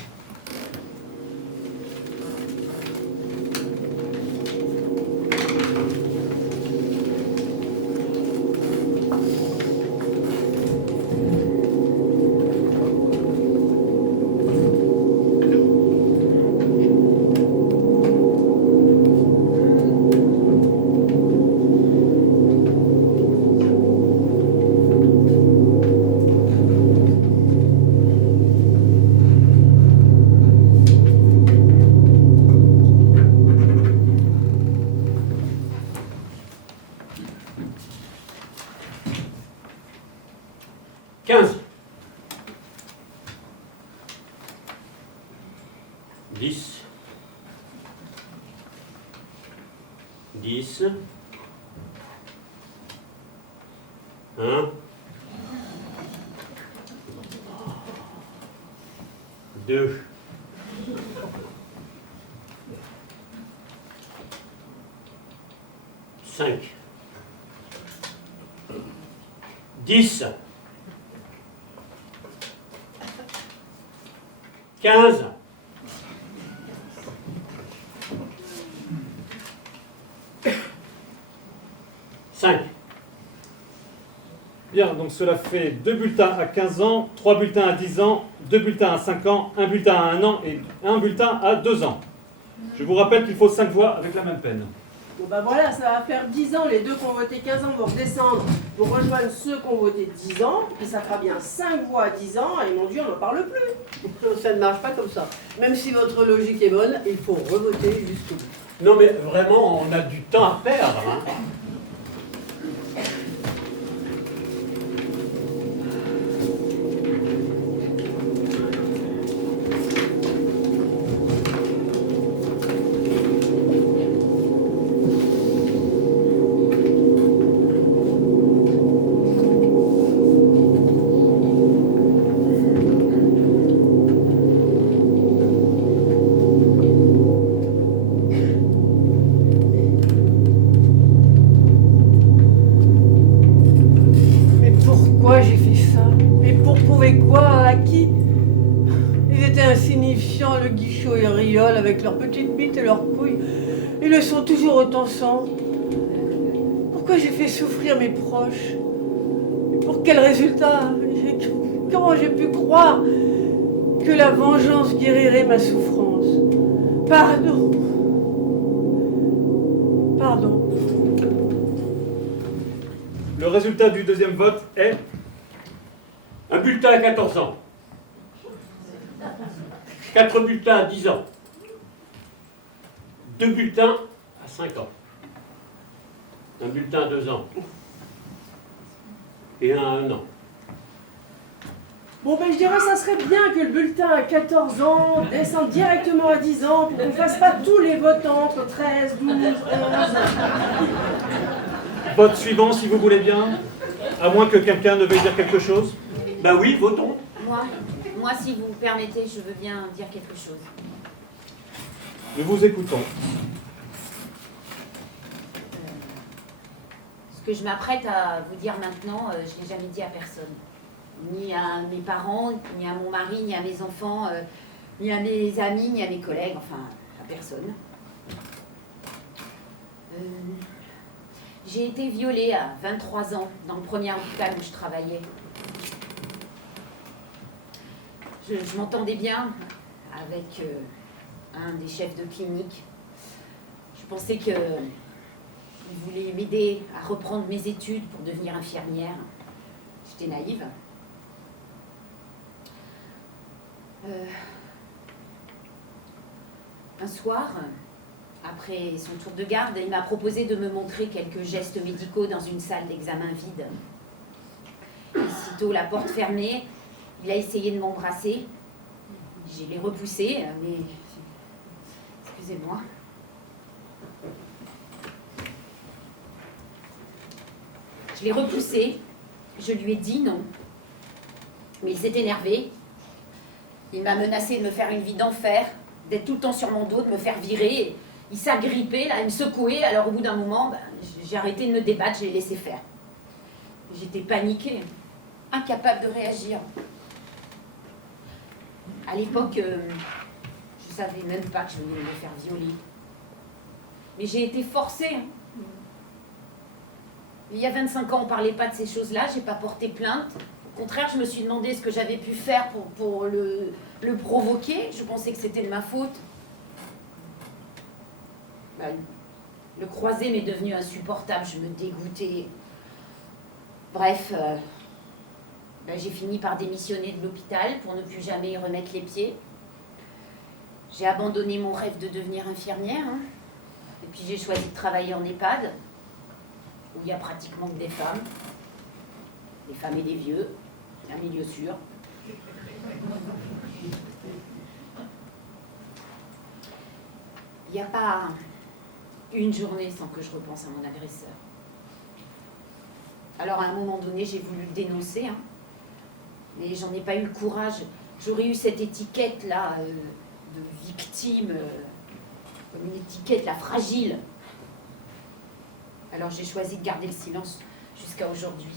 Bien, donc cela fait 2 bulletins à 15 ans, 3 bulletins à 10 ans, 2 bulletins à 5 ans, 1 bulletin à 1 an et 1 bulletin à 2 ans. Je vous rappelle qu'il faut 5 voix avec la même peine. Bon bah voilà, ça va faire 10 ans, les deux qui ont voté 15 ans vont redescendre pour rejoindre ceux qui ont voté 10 ans, et ça fera bien 5 voix à 10 ans, et mon Dieu, on n'en parle plus. Ça ne marche pas comme ça. Même si votre logique est bonne, il faut revoter jusqu'au bout. Non mais vraiment, on a du temps à perdre, hein. avec leurs petites bites et leurs couilles. Ils le sont toujours autant sans. Pourquoi j'ai fait souffrir mes proches? Et pour quel résultat? Comment j'ai pu croire que la vengeance guérirait ma souffrance? Pardon. Pardon. Le résultat du deuxième vote est Un bulletin à 14 ans. 4 bulletins à 10 ans. 2 bulletins à 5 ans. Un bulletin à 2 ans. Et un à 1 an. Bon, ben je dirais que ça serait bien que le bulletin à 14 ans descende directement à 10 ans pour qu'on ne fasse pas tous les votants entre 13, 12, 11. vote suivant, si vous voulez bien. À moins que quelqu'un ne veuille dire quelque chose. Ben oui, votons. Moi, si vous me permettez, je veux bien dire quelque chose. Nous vous écoutons. Ce que je m'apprête à vous dire maintenant, je ne l'ai jamais dit à personne. Ni à mes parents, ni à mon mari, ni à mes enfants, ni à mes amis, ni à mes collègues, enfin, à personne. J'ai été violée à 23 ans dans le premier hôpital où je travaillais. Je m'entendais bien avec un des chefs de clinique. Je pensais qu'il voulait m'aider à reprendre mes études pour devenir infirmière. J'étais naïve. Un soir, après son tour de garde, il m'a proposé de me montrer quelques gestes médicaux dans une salle d'examen vide. Et sitôt la porte fermée, il a essayé de m'embrasser. Je l'ai repoussé, mais... Excusez-moi. Je l'ai repoussé. Je lui ai dit non. Mais il s'est énervé. Il m'a menacé de me faire une vie d'enfer, d'être tout le temps sur mon dos, de me faire virer. Il s'agrippait, là, il me secouait. Alors au bout d'un moment, j'ai arrêté de me débattre, je l'ai laissé faire. J'étais paniquée, incapable de réagir. À l'époque, je savais même pas que je venais de me faire violer. Mais j'ai été forcée. Il y a 25 ans, on ne parlait pas de ces choses-là, j'ai pas porté plainte. Au contraire, je me suis demandé ce que j'avais pu faire pour le provoquer. Je pensais que c'était de ma faute. Le croisé m'est devenu insupportable, je me dégoûtais. Bref, j'ai fini par démissionner de l'hôpital pour ne plus jamais y remettre les pieds. J'ai abandonné mon rêve de devenir infirmière. Et puis j'ai choisi de travailler en EHPAD, où il y a pratiquement que des femmes et des vieux, un milieu sûr. Il n'y a pas une journée sans que je repense à mon agresseur. Alors à un moment donné, j'ai voulu le dénoncer, mais j'en ai pas eu le courage. J'aurais eu cette étiquette-là de victime, une étiquette là fragile. Alors j'ai choisi de garder le silence jusqu'à aujourd'hui.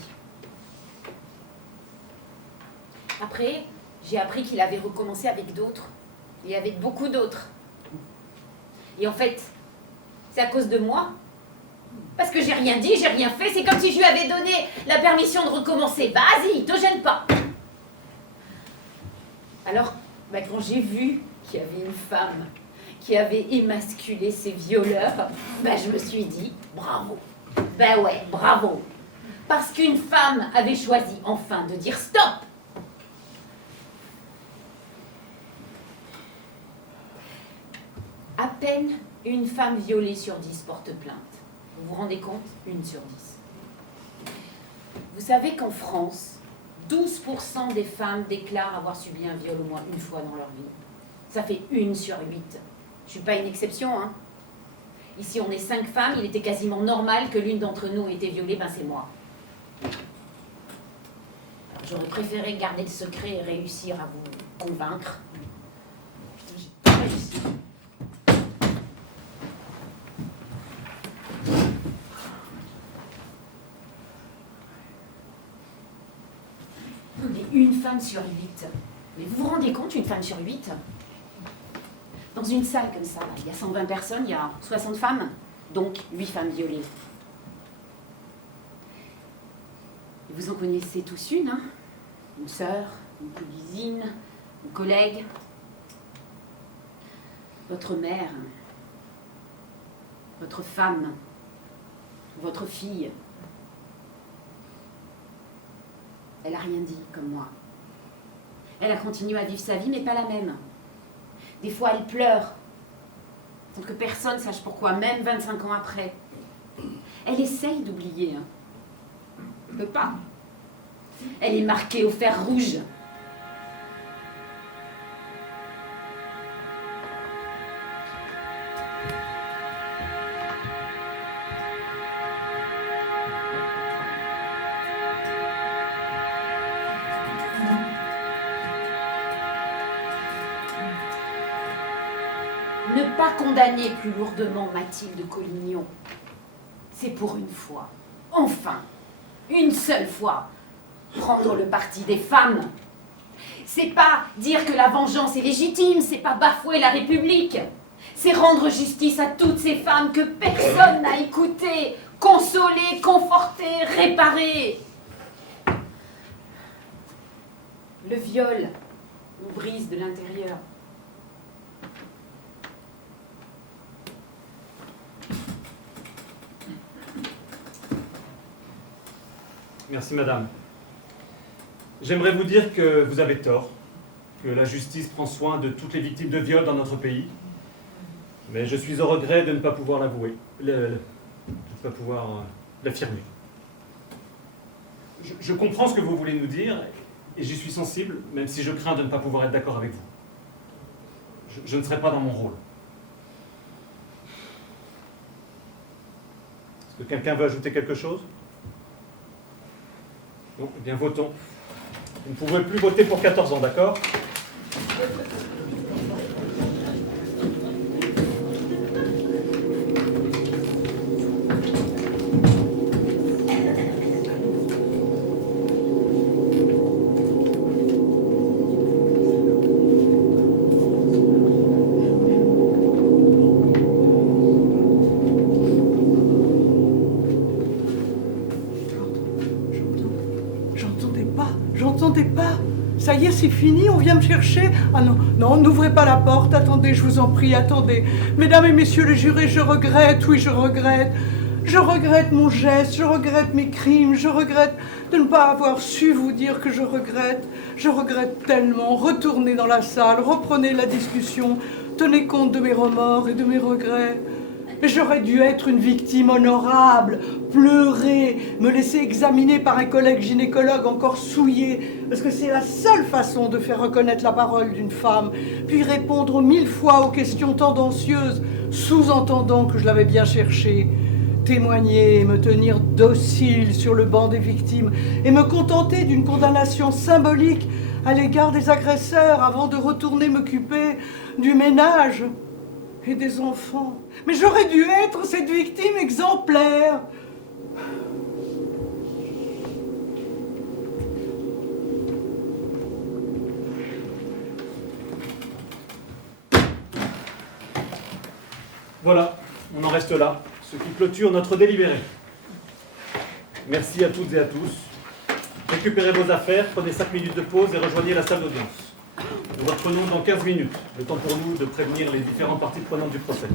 Après, j'ai appris qu'il avait recommencé avec d'autres, et avec beaucoup d'autres. Et en fait, c'est à cause de moi. Parce que j'ai rien dit, j'ai rien fait, c'est comme si je lui avais donné la permission de recommencer. Vas-y, te gêne pas. Alors, quand j'ai vu qu'il y avait une femme qui avait émasculé ses violeurs, je me suis dit, bravo. Ouais, bravo. Parce qu'une femme avait choisi enfin de dire stop. À peine une femme violée sur 10 porte plainte. Vous vous rendez compte? 1 sur 10. Vous savez qu'en France, 12% des femmes déclarent avoir subi un viol au moins une fois dans leur vie. Ça fait 1 sur 8. Je ne suis pas une exception, Ici, on est 5 femmes, il était quasiment normal que l'une d'entre nous ait été violée, c'est moi. J'aurais préféré garder le secret et réussir à vous convaincre. J'ai pas réussi. On est 1 femme sur 8. Mais vous vous rendez compte, 1 femme sur 8? Dans une salle comme ça, il y a 120 personnes, il y a 60 femmes, donc 8 femmes violées. Et vous en connaissez tous une, hein? Une sœur, une cousine, une collègue, votre mère, votre femme, votre fille. Elle n'a rien dit, comme moi. Elle a continué à vivre sa vie, mais pas la même. Des fois, elle pleure, sans que personne sache pourquoi, même 25 ans après. Elle essaye d'oublier. Elle ne peut pas. Elle est marquée au fer rouge. Ne pas condamner plus lourdement Mathilde Collignon. C'est pour une fois, enfin, une seule fois, prendre le parti des femmes. C'est pas dire que la vengeance est légitime, c'est pas bafouer la République. C'est rendre justice à toutes ces femmes que personne n'a écoutées, consolées, confortées, réparées. Le viol nous brise de l'intérieur. Merci madame. J'aimerais vous dire que vous avez tort, que la justice prend soin de toutes les victimes de viol dans notre pays, mais je suis au regret de ne pas pouvoir l'avouer, de ne pas pouvoir l'affirmer. Je comprends ce que vous voulez nous dire, et j'y suis sensible, même si je crains de ne pas pouvoir être d'accord avec vous. Je ne serai pas dans mon rôle. Est-ce que quelqu'un veut ajouter quelque chose ? Non, eh bien votons. Vous ne pouvez plus voter pour 14 ans, d'accord ? J'entendais pas. Ça y est, c'est fini, on vient me chercher. Ah non, non, n'ouvrez pas la porte, attendez, je vous en prie, attendez. Mesdames et messieurs les jurés, je regrette, oui, je regrette. Je regrette mon geste, je regrette mes crimes, je regrette de ne pas avoir su vous dire que je regrette. Je regrette tellement. Retournez dans la salle, reprenez la discussion, tenez compte de mes remords et de mes regrets. Mais j'aurais dû être une victime honorable, pleurer, me laisser examiner par un collègue gynécologue encore souillé, parce que c'est la seule façon de faire reconnaître la parole d'une femme, puis répondre 1000 fois aux questions tendancieuses, sous-entendant que je l'avais bien cherché, témoigner et me tenir docile sur le banc des victimes, et me contenter d'une condamnation symbolique à l'égard des agresseurs avant de retourner m'occuper du ménage et des enfants. Mais j'aurais dû être cette victime exemplaire. Voilà, on en reste là, ce qui clôture notre délibéré. Merci à toutes et à tous. Récupérez vos affaires, prenez 5 minutes de pause et rejoignez la salle d'audience. Nous reprenons dans 15 minutes, le temps pour nous de prévenir les différentes parties prenantes du procès.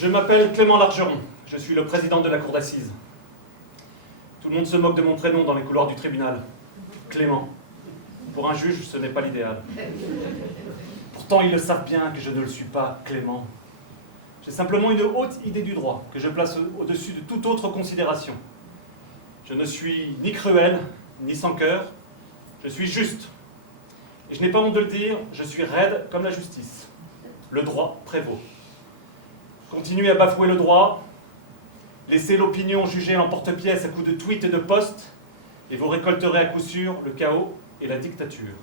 Je m'appelle Clément Largeron, je suis le président de la cour d'assises. Tout le monde se moque de mon prénom dans les couloirs du tribunal. Clément. Pour un juge, ce n'est pas l'idéal. Pourtant, ils le savent bien que je ne le suis pas, Clément. J'ai simplement une haute idée du droit que je place au-dessus de toute autre considération. Je ne suis ni cruel, ni sans cœur, je suis juste. Et je n'ai pas honte de le dire, je suis raide comme la justice. Le droit prévaut. Continuez à bafouer le droit, laissez l'opinion juger l'emporte-pièce à coups de tweets et de posts, et vous récolterez à coup sûr le chaos et la dictature.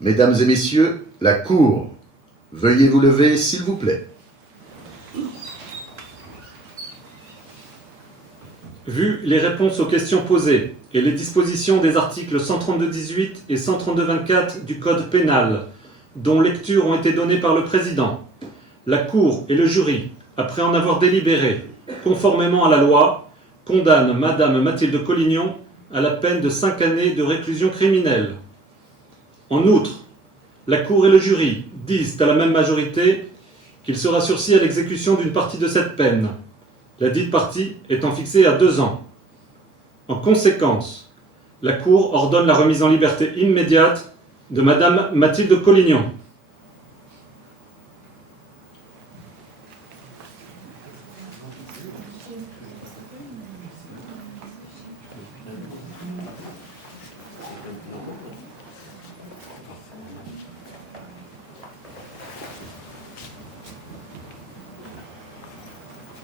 Mesdames et messieurs, la Cour, veuillez vous lever, s'il vous plaît. Vu les réponses aux questions posées et les dispositions des articles 132-18 et 132-24 du Code pénal, dont lecture ont été données par le Président, la Cour et le jury, après en avoir délibéré, conformément à la loi, condamnent Madame Mathilde Collignon à la peine de 5 années de réclusion criminelle. En outre, la Cour et le jury disent à la même majorité qu'il sera sursis à l'exécution d'une partie de cette peine, la dite partie étant fixée à 2 ans. En conséquence, la Cour ordonne la remise en liberté immédiate de Madame Mathilde Collignon.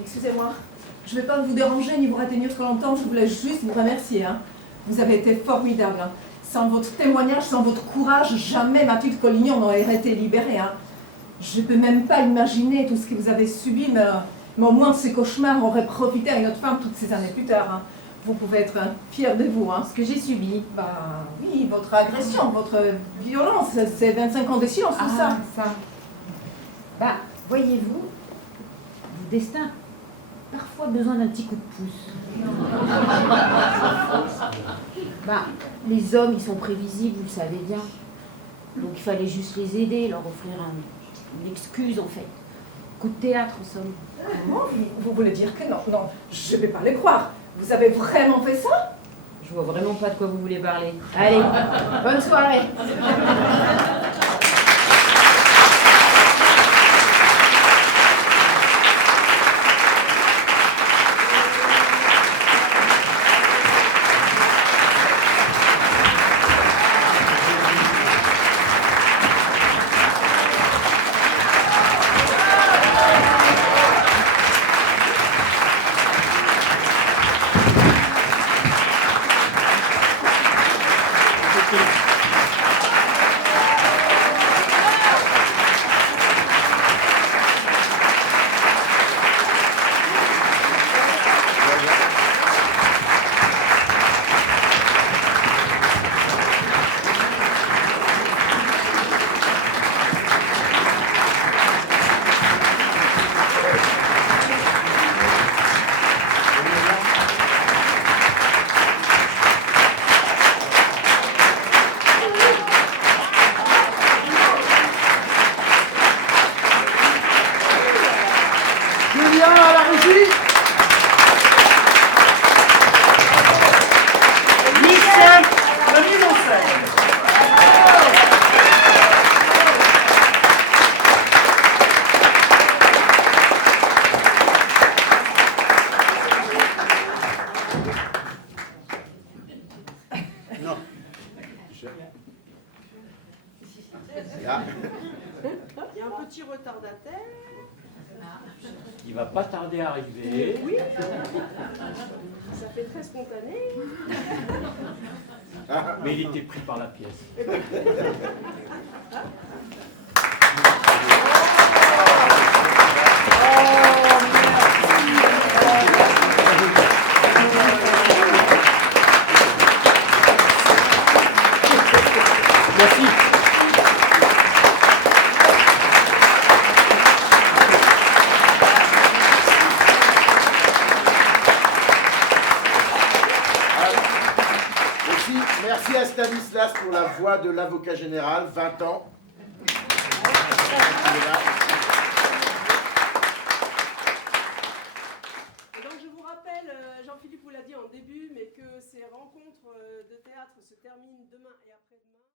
Excusez-moi, je ne vais pas vous déranger ni vous retenir trop longtemps, je voulais juste vous remercier. Vous avez été formidable. Sans votre témoignage, sans votre courage, jamais Mathilde Collignon n'aurait été libérée. Je ne peux même pas imaginer tout ce que vous avez subi, mais au moins ces cauchemars auraient profité à une autre femme toutes ces années plus tard. Vous pouvez être fiers de vous. Ce que j'ai subi. Bah oui, votre agression, votre violence, c'est 25 ans de silence, tout ça. Bah, voyez-vous, le destin a parfois besoin d'un petit coup de pouce. Bah, les hommes, ils sont prévisibles, vous le savez bien. Donc il fallait juste les aider, leur offrir une excuse en fait. Coup de théâtre en somme. Comment vous voulez dire que non, je ne vais pas les croire. Vous avez vraiment fait ça? Je vois vraiment pas de quoi vous voulez parler. Allez, bonne soirée. Il y a un petit retardataire. Il va pas tarder à arriver. Oui, ça fait très spontané. Mais il était pris par la pièce. Merci. Merci à Stanislas pour la voix de l'avocat général, 20 ans.